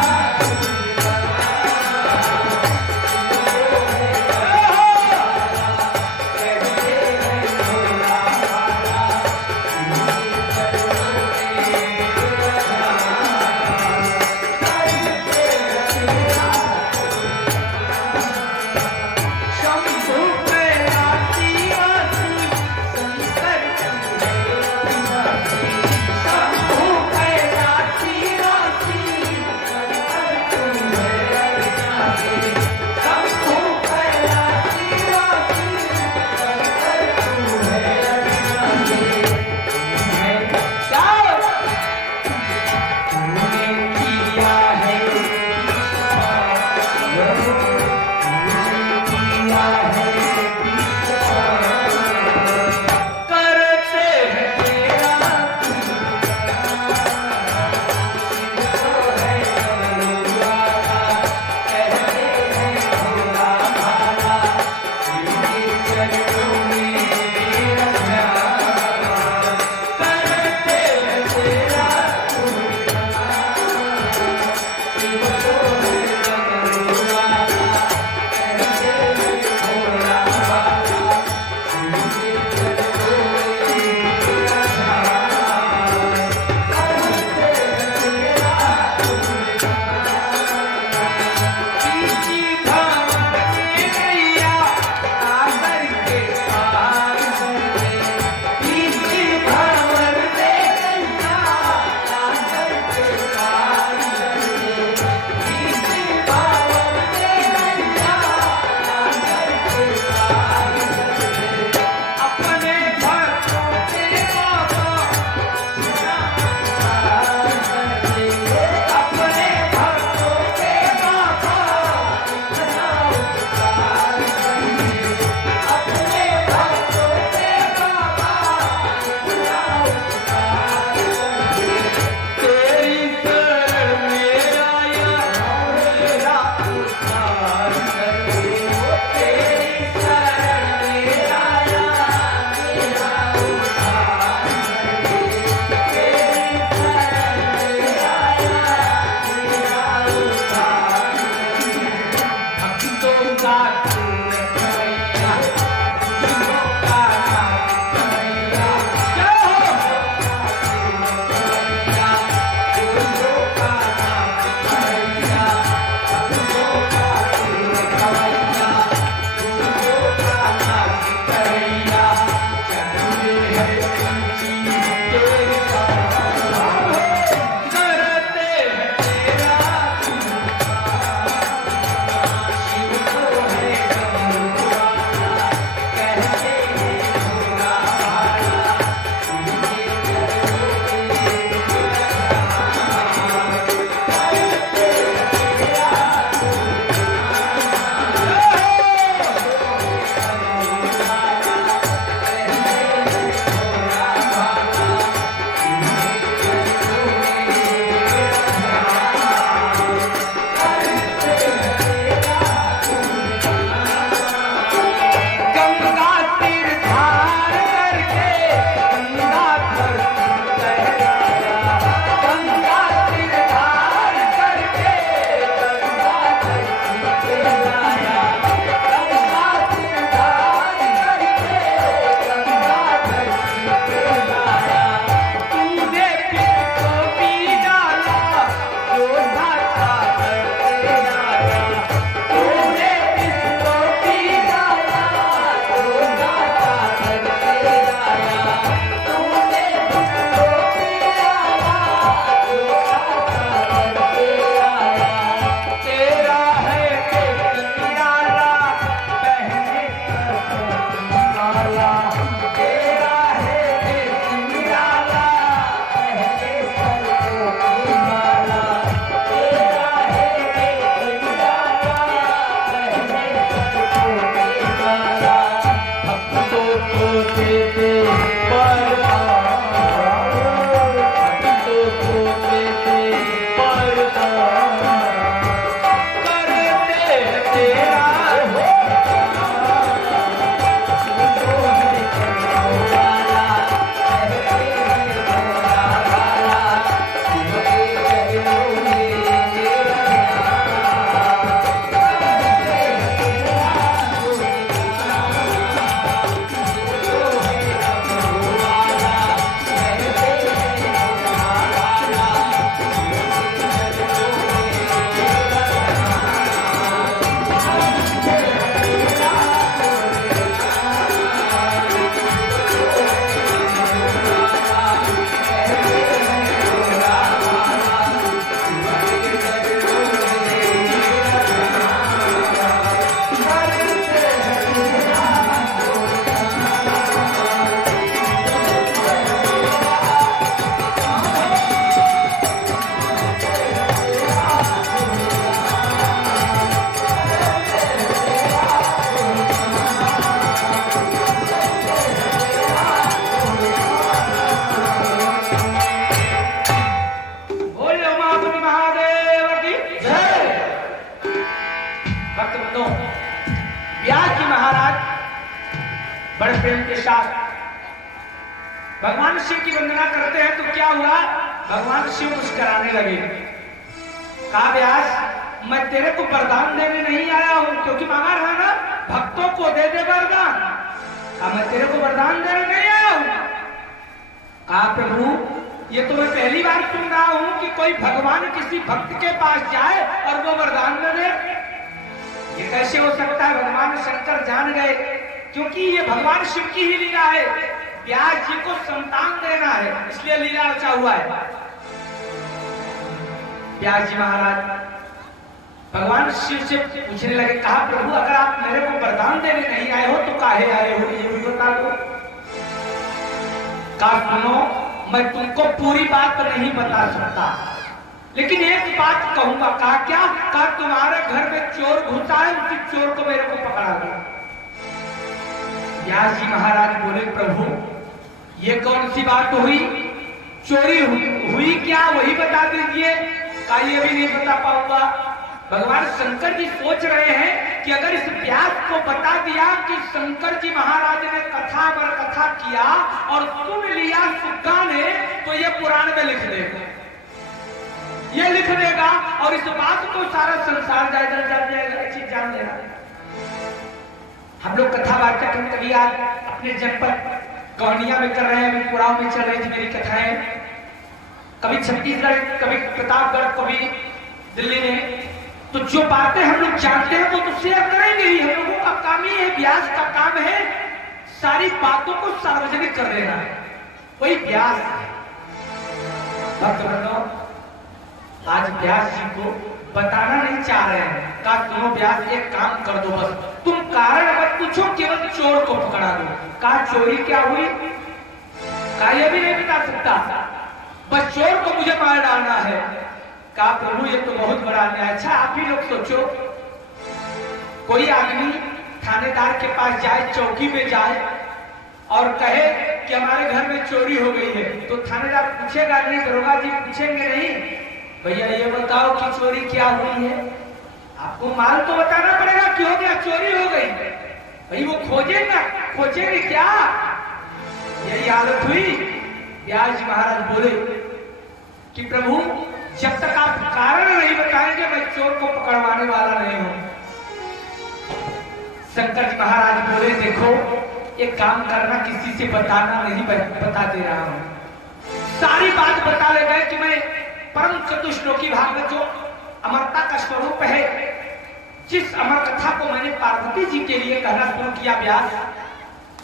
बंदों, व्यास जी महाराज बड़े प्रेम के साथ भगवान शिव की वंदना करते हैं। तो क्या हुआ, भगवान शिव मुस्कुराने लगे। कहा व्यास, मैं तेरे को वरदान देने नहीं आया हूं, क्योंकि मांगा रहा ना भक्तों को दे दे वरदान। कहा मैं तेरे को वरदान देने नहीं आया हूं। कहा प्रभु, ये तो मैं पहली बार सुन रहा हूं कि कोई भगवान किसी भक्त के पास जाए और वो वरदान न दे। ये कैसे हो सकता है? भगवान शंकर जान गए, क्योंकि ये भगवान शिव की ही लीला है। व्यास जी को संतान देना है, इसलिए लीला रचा हुआ है। व्यास जी महाराज भगवान शिव से पूछने लगे। कहा प्रभु, अगर आप मेरे को वरदान देने नहीं आए हो तो काहे आए हो, ये भी बता दो। कहा सुनो, मैं तुमको पूरी बात नहीं बता सकता, लेकिन एक बात कहूंगा। कहा क्या? कहा तुम्हारे घर में चोर घुसा है, उसी चोर को मेरे को पकड़ा दो। व्यास जी महाराज बोले प्रभु, ये कौन सी बात हुई? चोरी हुई क्या, वही बता दीजिए। कहा ये भी नहीं बता पाऊंगा। भगवान शंकर जी सोच रहे हैं कि अगर इस व्यास को बता दिया कि शंकर जी महाराज ने कथा पर कथा किया और सुन लिया सुग्गा ने, तो ये पुराण में लिख देगा, ये लिख देगा और इस बात को सारा संसार जान जाएगा, जान लेगा। हम लोग कथावाचक हैं, कभी आज अपने जनपद कौनिया में कर रहे हैं, अभी पुराव में चल रही थी मेरी कथाएं, कभी छत्तीसगढ़, कभी प्रतापगढ़, कभी दिल्ली में। तो जो बातें हम लोग जानते हैं वो तो शेयर करेंगे ही। हम लोगों का काम ही है, व्यास का काम है सारी बातों को सार्वजनिक कर देना है, वही व्यास है। भक्तों, आज व्यास जी को बताना नहीं चाह रहे हैं। कहा सुनो व्यास, एक काम कर दो, बस तुम कारण मत पूछो, केवल चोर को पकड़ा दो। कहा चोरी क्या हुई? कहा ये भी नहीं बता सकता, बस चोर को मुझे मार डालना है। कहा प्रभु, ये तो बहुत बड़ा अन्याय। अच्छा आप ही लोग सोचो, कोई आदमी थानेदार के पास जाए, चौकी में जाए और कहे कि हमारे घर में चोरी हो गई है, तो थानेदार पूछेगा नहीं, दरोगा जी पूछेंगे नहीं, भैया ये बताओ कि चोरी क्या हुई है? आपको माल तो बताना पड़ेगा कि हो गया, चोरी हो गई। भाई वो खोजेगा, खोजेंगे क्या? यही हालत हुई। व्यास जी महाराज बोले कि प्रभु, जब तक आप कारण नहीं बताएंगे मैं चोर को पकड़वाने वाला नहीं हूं। शंकर जी महाराज बोले देखो, एक काम करना, किसी से बताना नहीं, बता दे रहा हूं। सारी बात बता ले गए कि मैं परम चतुश्लोकी भाग में जो अमरता का स्वरूप है, जिस अमर कथा को मैंने पार्वती जी के लिए कहना शुरू किया व्यास,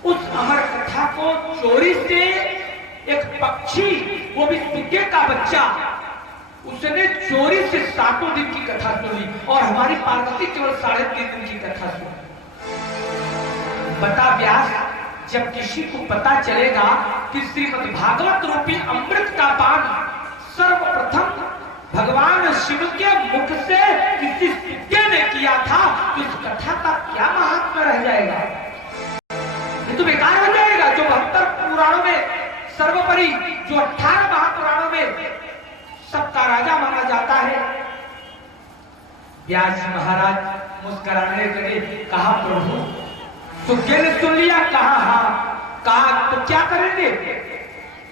उस अमर कथा को चोरी से एक पक्षी, वो भी सुग्गे का बच्चा, उसने चोरी से 7 दिन की कथा सुनी और हमारी पार्वती केवल 3.5 दिन की कथा सुनी। बता व्यास, जब किसी को पता चलेगा कि श्रीमद् भागवत रूपी अमृत का पान सर्वप्रथम भगवान शिव के मुख से किसी सुग्गे ने किया था, तो इस कथा का क्या महात्मा रह जाएगा? ये तो बेकार हो जाएगा। जो 72 पुराणों में सर्वोपरि, जो 18 महापुराणों में सबका राजा माना जाता है। व्यास जी महाराज मुस्कुराने लगे। कहा प्रभु, सुग्गे ने सुन लिया? कहा हाँ। कहा तो क्या करेंगे?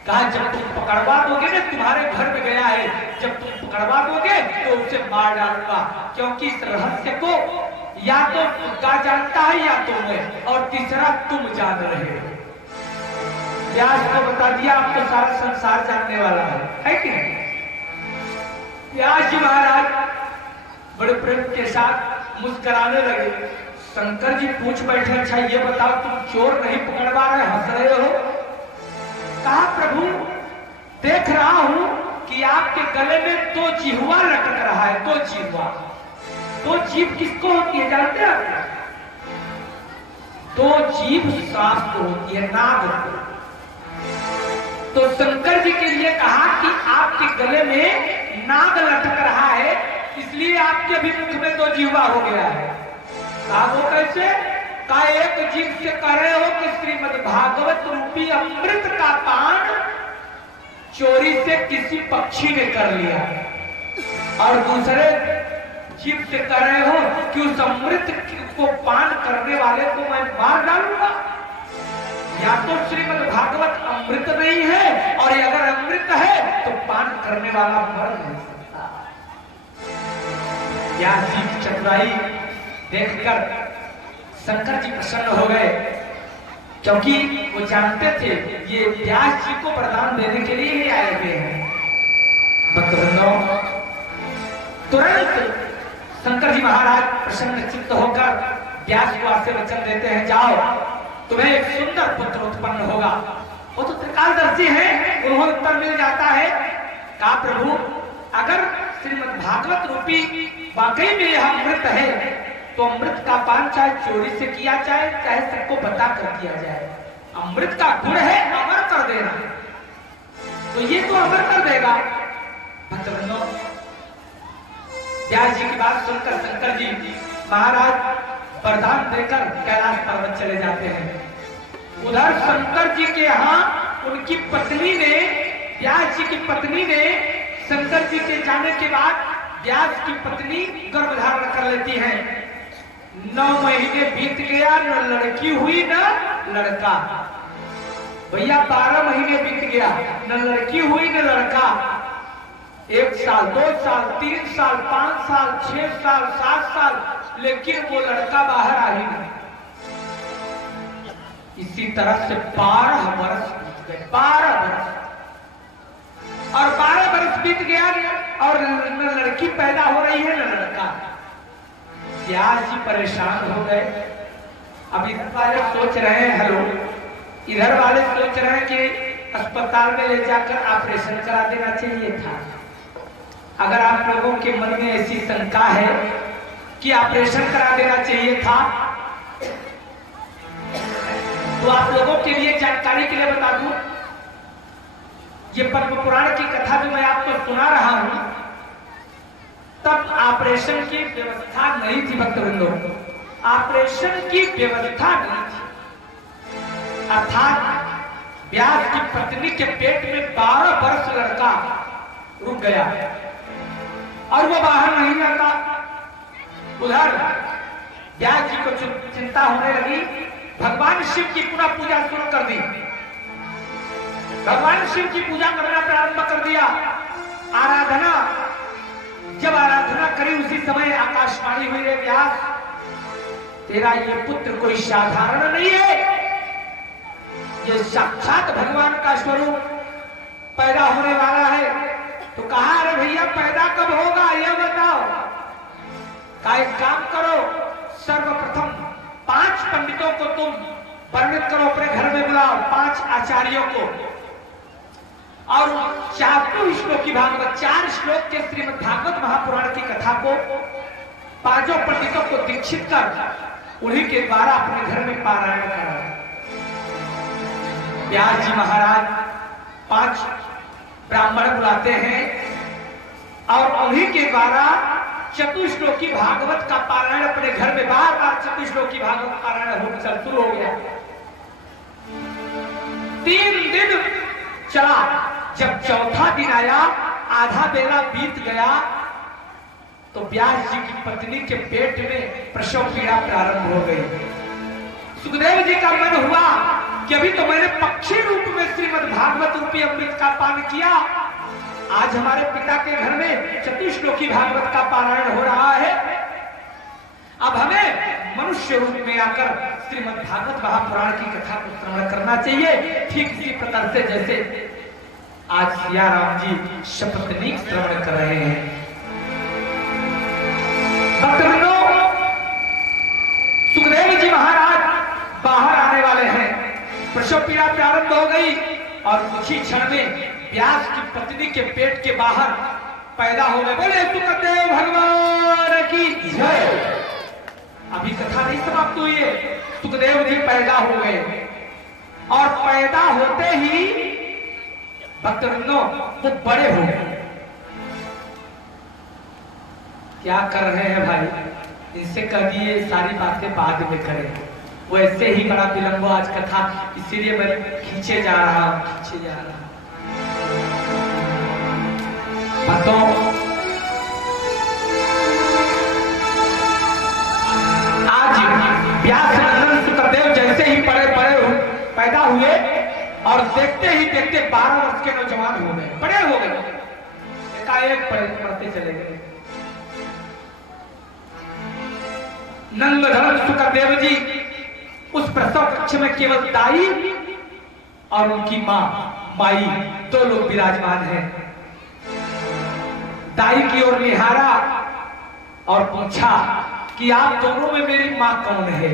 कहा जब तुम पकड़वा दोगे ना, तुम्हारे घर में गया है, जब तुम पकड़वा दोगे तो उसे मार डालूंगा, क्योंकि इस रहस्य को या तो सुग्गा जानता है या तो मैं, और तीसरा तुम जान रहे हो। व्यास को बता दिया, अब तो सारा संसार जानने वाला है कि नहीं? व्यास जी महाराज बड़े प्रेम के साथ मुस्कुराने लगे। शंकर जी पूछ बैठे, अच्छा ये बताओ तुम चोर नहीं पकड़वा रहे, हंस रहे हो? कहा प्रभु, देख रहा हूं कि आपके गले में 2 जिह्वा लटक रहा है। 2 जिह्वा, 2 जीभ किसको होती है जानते हैं आप? 2 जीभ सांप को होती है, नाग को। तो शंकर जी के लिए कहा कि आपके गले में नाग लटक रहा है, इसलिए आपके भी मुख में 2 जिह्वा हो गया है। कहा वो कैसे? का एक जीव से कह रहे हो कि श्रीमद् भागवत रूपी अमृत का पान चोरी से किसी पक्षी ने कर लिया, और दूसरे जीभ से कह रहे हो कि उस अमृत को पान करने वाले को मैं मार डालूंगा? या तो श्रीमद् भागवत अमृत नहीं है, और अगर अमृत है तो पान करने वाला मर नहीं सकता। व्यास जी की चतुराई देखकर शंकर जी प्रसन्न हो गए, क्योंकि वो जानते थे ये व्यास जी को वरदान देने के लिए ही आए हुए हैं। भक्तवृंदों, तुरंत शंकर जी महाराज प्रसन्न चित्त होकर व्यास को आशीर्वचन देते हैं, जाओ तुम्हें एक सुंदर पुत्र उत्पन्न होगा। वो तो त्रिकालदर्शी है, उन्हें उत्तर मिल जाता है। कहा प्रभु, अगर श्रीमद् भागवत रूपी वाकई में यह अमृत है तो अमृत का पान चाहे चोरी से किया जाए, चाहे सबको बता कर किया जाए, अमृत का गुण है अमर कर देना, तो ये तो अमर कर देगा। भक्तवृंदों, व्यास जी की बात सुनकर शंकर जी महाराज वरदान देकर कैलाश पर्वत चले जाते हैं। उधर शंकर जी के यहाँ उनकी पत्नी ने, व्यास जी की पत्नी ने, शंकर जी के जाने के बाद व्यास की पत्नी गर्भधारण कर लेती है। 9 महीने बीत गया, न लड़की हुई न लड़का। भैया 12 महीने बीत गया, न लड़की हुई न लड़का। 1 साल, 2 साल, 3 साल, 5 साल, 6 साल, 7 साल, लेकिन वो लड़का बाहर आ ही नहीं। इसी तरह से 12 वर्ष बीत गए, 12 वर्ष, और 12 वर्ष बीत गया और न लड़की पैदा हो रही है न लड़का। व्यास जी परेशान हो गए। अब इधर वाले सोच रहे हैं, हेलो, इधर वाले सोच रहे हैं कि अस्पताल में ले जाकर ऑपरेशन करा देना चाहिए था। अगर आप लोगों के मन में ऐसी शंका है कि ऑपरेशन करा देना चाहिए था, तो आप लोगों के लिए जानकारी के लिए बता दूं, ये पद्म पुराण की कथा जो मैं आपको सुना रहा हूं, तब ऑपरेशन की व्यवस्था नहीं थी। भक्तवृंदों, ऑपरेशन की व्यवस्था नहीं थी, अर्थात व्यास की पत्नी के पेट में 12 वर्ष लड़का रुक गया और वो बाहर नहीं आता। उधर व्यास जी को चिंता होने लगी। भगवान शिव की पुनः पूजा शुरू कर दी। भगवान शिव की पूजा करना प्रारंभ कर दिया। आराधना, जब आराधना करी उसी समय आकाशवाणी हुई, रे व्यास, तेरा ये पुत्र कोई साधारण नहीं है, ये साक्षात भगवान का स्वरूप पैदा होने वाला है। तो कहा, अरे भैया पैदा कब होगा यह बताओ। का एक काम करो, सर्वप्रथम 5 पंडितों को तुम वर्णित करो, अपने घर में बुलाओ 5 आचार्यों को, और 4 श्लोक भागवत, 4 श्लोक के श्रीमद् भागवत महापुराण की कथा को 5 पंडितों को दीक्षित कर उन्हीं के द्वारा अपने घर में पारायण कराओ। व्यास जी महाराज 5 ब्राह्मण बुलाते हैं और उन्हीं के द्वारा चतुश्लोकी भागवत का पारायण अपने घर में बार-बार चतुश्लोकी भागवत पारायण होकर शुरू हो गया। 3 दिन चला। जब चौथा दिन आया, आधा बेला बीत गया, तो व्यास जी की पत्नी के पेट में प्रसव पीड़ा प्रारंभ हो गई। सुखदेव जी का मन हुआ कि अभी तो मैंने पक्षी रूप में श्रीमद् भागवत रूपी अमृत का पान किया, आज हमारे पिता के घर में चतुश्लोकी भागवत का पारायण हो रहा है, अब हमें मनुष्य रूप में आकर श्रीमद् भागवत महापुराण की कथा को श्रवण करना चाहिए। ठीक इसी प्रकार से जैसे आज सिया राम जी शपथनीक श्रवण कर रहे हैं। सुखदेव जी महाराज बाहर आने वाले हैं। प्रसव पीड़ा प्रारंभ हो गई और कुछ ही क्षण में व्यास की पत्नी के पेट के बाहर पैदा हो गए। बोले सुखदेव भगवान की जय। अभी कथा नहीं समाप्त हुई है, सुखदेव जी पैदा हो गए और पैदा होते ही भक्तवृंदों वो बड़े हो गए। क्या कर रहे हैं भाई, इनसे कह दिए सारी बातें बाद में करें, वो ऐसे ही बड़ा विलंब आज कथा, इसीलिए मैं खींचे जा रहा हूं। भक्तों और देखते ही देखते 12 वर्ष के नौजवान हो गए, बड़े हो गए, एकाएक पढ़ते चले गए। नंदधर सुखदेव जी उस प्रसव कक्ष में केवल दाई और उनकी मां माई दो लोग विराजमान हैं। दाई की ओर निहारा और पूछा कि आप दोनों में मेरी मां कौन है।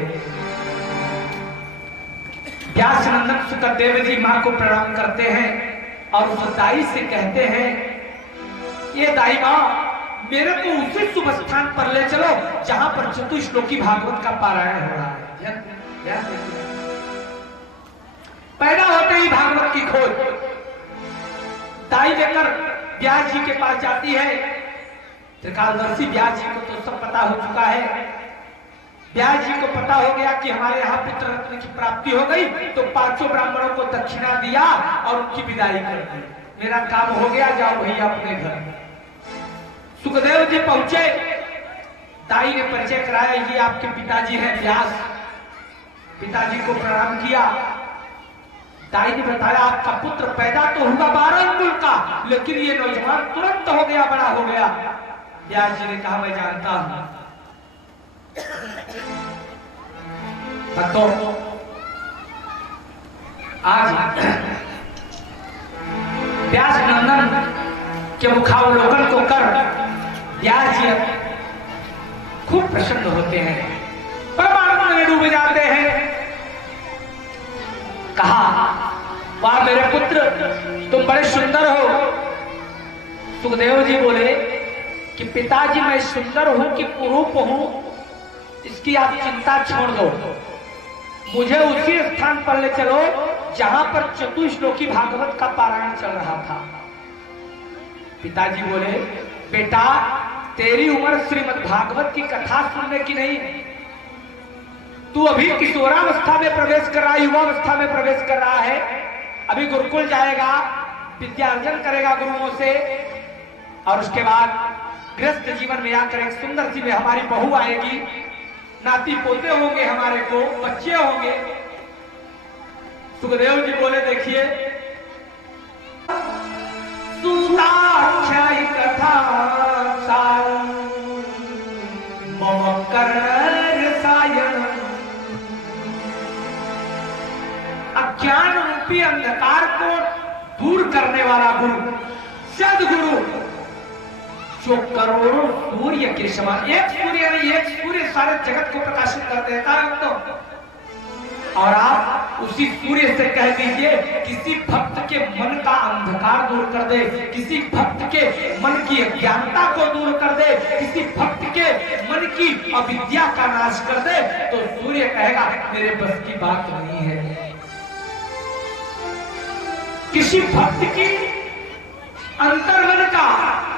व्यास नंदन सुखदेव जी मां को प्रणाम करते हैं और उस दाई से कहते हैं, ये दाई मां, मेरे को उसी शुभ स्थान पर ले चलो जहां पर चतुश्लोकी भागवत का पारायण हो रहा है। पैदा होते ही भागवत की खोज दाई लेकर व्यास जी के पास जाती है। त्रिकालदर्शी व्यास जी को तो सब पता हो चुका है। व्यास जी को पता हो गया कि हमारे यहाँ पुत्र रत्न की प्राप्ति हो गई, तो 500 ब्राह्मणों को दक्षिणा दिया और उनकी विदाई कर दी। मेरा काम हो गया, जाओ भैया अपने घर। सुखदेव जी पहुंचे, दाई ने परिचय कराया, ये आपके पिताजी हैं व्यास। पिताजी को प्रणाम किया। दाई ने बताया, आपका पुत्र पैदा तो हुआ 12 अंगुल का, लेकिन ये नौजवान तुरंत हो गया, बड़ा हो गया। व्यास जी ने कहा, मैं जानता हूं। तो आज व्यास नंदन के मुखावलोकन को कर व्यास जी खूब प्रसन्न होते हैं, परमानंद में डूब जाते हैं। कहा, वाह मेरे पुत्र, तुम बड़े सुंदर हो। सुखदेव जी बोले कि पिताजी, मैं सुंदर हूं कि कुरूप हूं, इसकी आप चिंता छोड़ दो, मुझे उसी स्थान पर ले चलो जहां पर चतुश्लोकी भागवत का पारायण चल रहा था। पिताजी बोले, बेटा, तेरी उम्र श्रीमद् भागवत की कथा सुनने की नहीं है। तू अभी किशोरावस्था में प्रवेश कर रहा है, युवावस्था में प्रवेश कर रहा है। अभी गुरुकुल जाएगा, विद्यार्जन करेगा गुरुओं से, और उसके बाद गृहस्थ जीवन में आकर एक सुंदर सी में हमारी बहू आएगी, नाती पोते होंगे, हमारे को बच्चे होंगे। सुखदेव जी बोले, देखिए, सुताख्यायी कथा सारं मम कर्णरसायनम्। अज्ञान रूपी अंधकार को दूर करने वाला गुरु, सदगुरु, जो करोड़ों सूर्य के समान, एक सूर्य नहीं, एक सूर्य सारे जगत को प्रकाशित कर देता है। तो और आप उसी सूर्य से कह दीजिए, किसी भक्त के मन का अंधकार दूर कर दे, किसी भक्त के मन की अज्ञानता को दूर कर दे, किसी भक्त के मन की अविद्या का नाश कर दे, तो सूर्य कहेगा मेरे बस की बात नहीं है। किसी भक्त की अंतर्मन का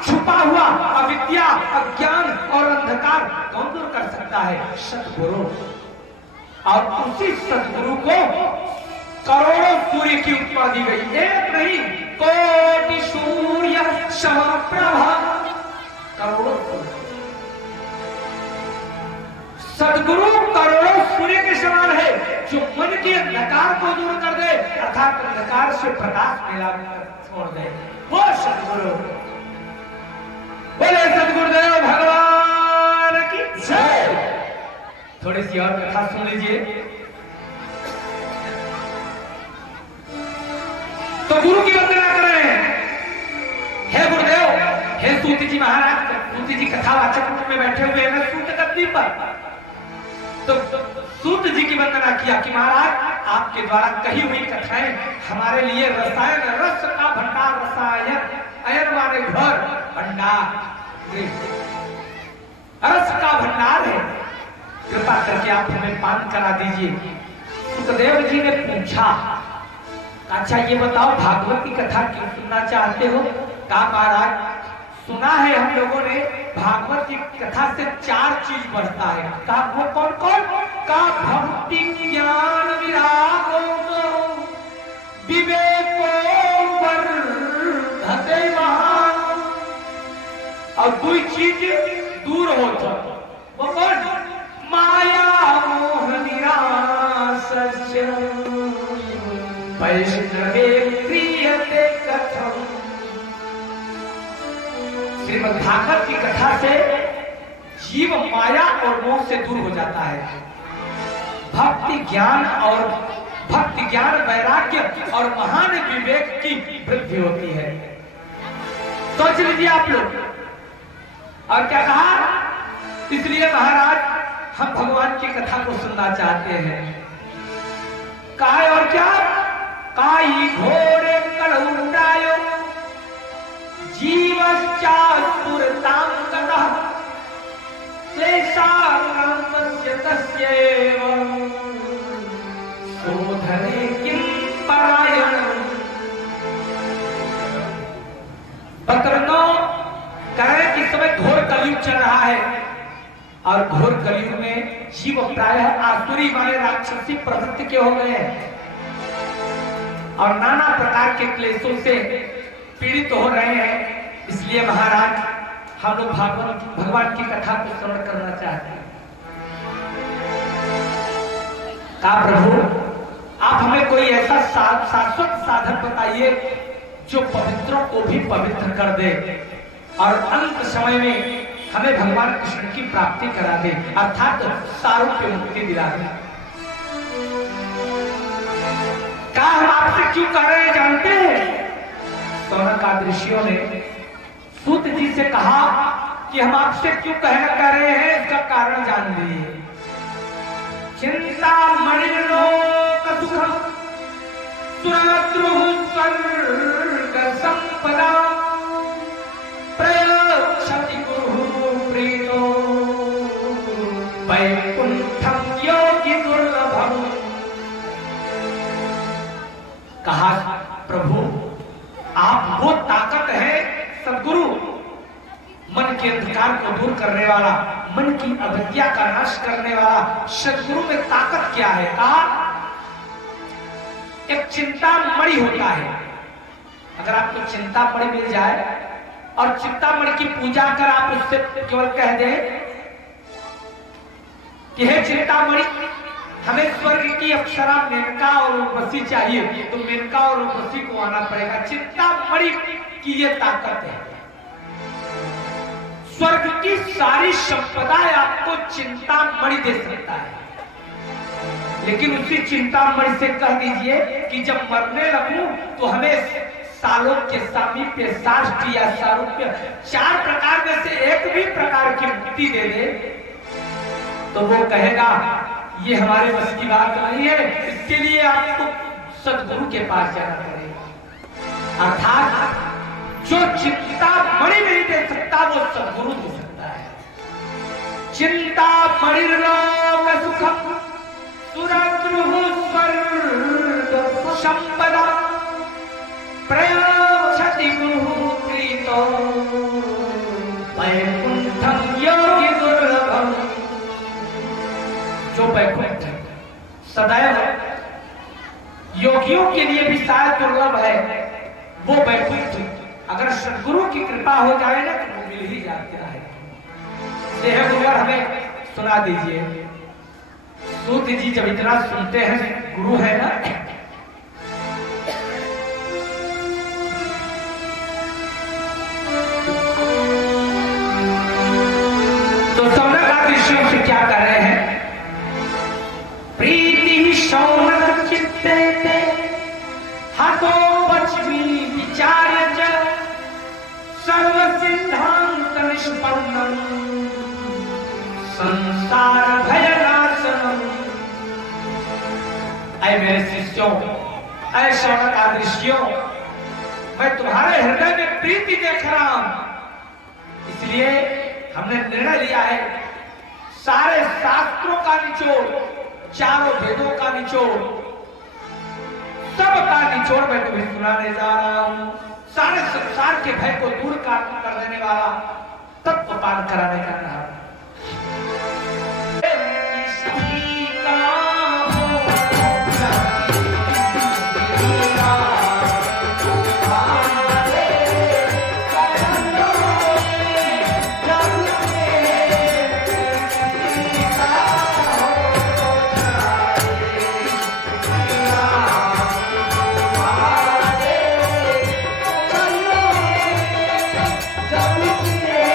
छुपा हुआ अविद्या, अज्ञान और अंधकार कौन दूर कर सकता है? सतगुरु। और उसी सतगुरु को करोड़ों सूर्य की उपमा दी गई, एक नहीं, कोटि सूर्य समप्रभा, करोड़ों सूर्य। सदगुरु करोड़ों सूर्य के समान है, जो मन के अंधकार को दूर कर दे, अर्थात अंधकार से प्रकाश मिला छोड़ दे, वो सदगुरु। बोले सदगुरुदेव भगवान की जय। थोड़ी सी और कथा सुन लीजिए। तो गुरु की वंदना कर रहे हैं, हे गुरुदेव, हे सूत जी महाराज। सूत जी कथावाचक रूप में बैठे हुए हैं सूत गद्दी पर। तो सूत जी की वंदना किया कि महाराज, आपके द्वारा कही हुई कथाएं हमारे लिए रसायन, रस का भंडार, रसायन, अयन माने घर, भंडार, रस का भंडार है। कृपा करके आप हमें पान करा दीजिए। सुखदेव जी ने पूछा, अच्छा ये बताओ, भागवत की कथा क्यों सुनना चाहते हो? कहा, महाराज, सुना है हम लोगों ने भागवत की कथा से 4 चीज बढ़ता है। कहा, वो कौन कौन? कहा, भक्ति, ज्ञान, विरागो, विवेको वर्धते महान। और 2 चीज दूर हो जाए, वो कौन? माया मोह निराश वैष्णव श्रीमद् भागवत की कथा से जीव माया और मोह से दूर हो जाता है। भक्ति ज्ञान वैराग्य और महान विवेक की वृद्धि होती है। सोच लीजिए आप लोग। और क्या कहा? इसलिए महाराज हम भगवान की कथा को सुनना चाहते हैं। काय और क्या? काई घोड़े कलहुंडायो जीवश्चासुरतां ततः क्लेशाक्रान्तस्य तस्यैव शोधने किं परायणम्। बकरनो कहे कि समय घोर कलयुग चल रहा है और घोर कलयुग में जीव प्रायः आसुरी माने राक्षसी प्रवृत्ति के हो गए हैं और नाना प्रकार के क्लेशों से पीड़ित हो रहे हैं। इसलिए महाराज हम लोग भगवान की कथा को श्रवण करना चाहते हैं। कहा प्रभु आप हमें कोई ऐसा शाश्वत साधन बताइए जो पवित्रों को भी पवित्र कर दे और अंत समय में हमें भगवान कृष्ण की प्राप्ति करा दे, अर्थात सारूप्य मुक्ति दिला दे। कहा हम आपसे क्यों कह रहे हैं जानते हैं? सौनकादि ऋषियों ने सूत जी से कहा कि हम आपसे क्यों कह रहे हैं, इसका कारण जान लीजिए। चिंता मणिलोक सुखम सुरद्रुः स्वर्ग संपदा प्रयच्छति गुरुः प्रीतो वैकुंठम योगी दुर्लभम। कहा प्रभु आप वो ताकत है सद्गुरु, मन के अंधकार को दूर करने वाला, मन की अविद्या का नाश करने वाला। सद्गुरु में ताकत क्या है? कहा एक चिंतामणि होता है। अगर आपको चिंतामणि मिल जाए और चिंतामणि की पूजा कर आप उससे केवल कह दें कि हे चिंतामणि हमें स्वर्ग की अप्सरा मेनका और उर्वशी चाहिए, तो मेनका और उर्वशी को आना पड़ेगा। चिंतामणि की ये ताकत है। स्वर्ग की सारी संपदा आपको चिंतामणि दे सकता है, लेकिन उसी चिंतामणि से कह दीजिए कि जब मरने लगूं तो हमें सालों के सामीप्य, साष्टी या सारूप्य, 4 प्रकार में से एक भी प्रकार की मुक्ति दे दे, तो वो कहेगा ये हमारे बस की बात नहीं है, इसके लिए आपको सद्गुरु के पास जाना पड़ेगा। अर्थात जो चिंतामणि नहीं दे सकता वो सद्गुरु दे सकता है। चिंतामणिर्लोक सुखम सुरद्रुः स्वर्ग संपदा प्रयच्छति गुरुः प्रीतो वैकुंठम योगी दुर्लभम। जो वैकुंठ सदैव योगियों के लिए भी शायद दुर्लभ है, वो वैकुंठ अगर सद्गुरु की कृपा हो जाए ना तो वो मिल ही जाता है। गुरुवर हमें सुना दीजिए। सूत जी जब इतना सुनते हैं, गुरु है ना, तो सौनक ऋषियों से क्या कर रहे हैं? प्रीति शौनक चित्ते ते हतो पश्चिमी विचार्य च सर्व सिद्धांत निष्पन्नम संसार भयनाशनम। ऐ मेरे शिष्यों, ऐ शौनक आदि ऋषियों, मैं तुम्हारे हृदय में प्रीति देख रहा हूं, इसलिए हमने निर्णय लिया है सारे शास्त्रों का निचोड़, चारों वेदों का निचोड़, सबका निचोड़ मैं तुम्हें सुनाने जा रहा हूं। सारे संसार के भय को दूर कर देने वाला तत्व पान कराने का कहा। Yeah.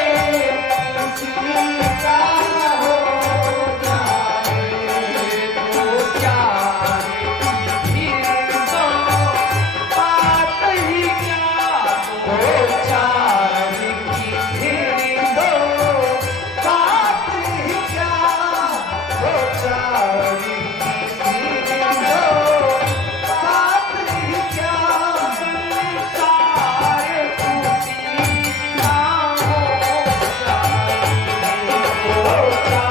का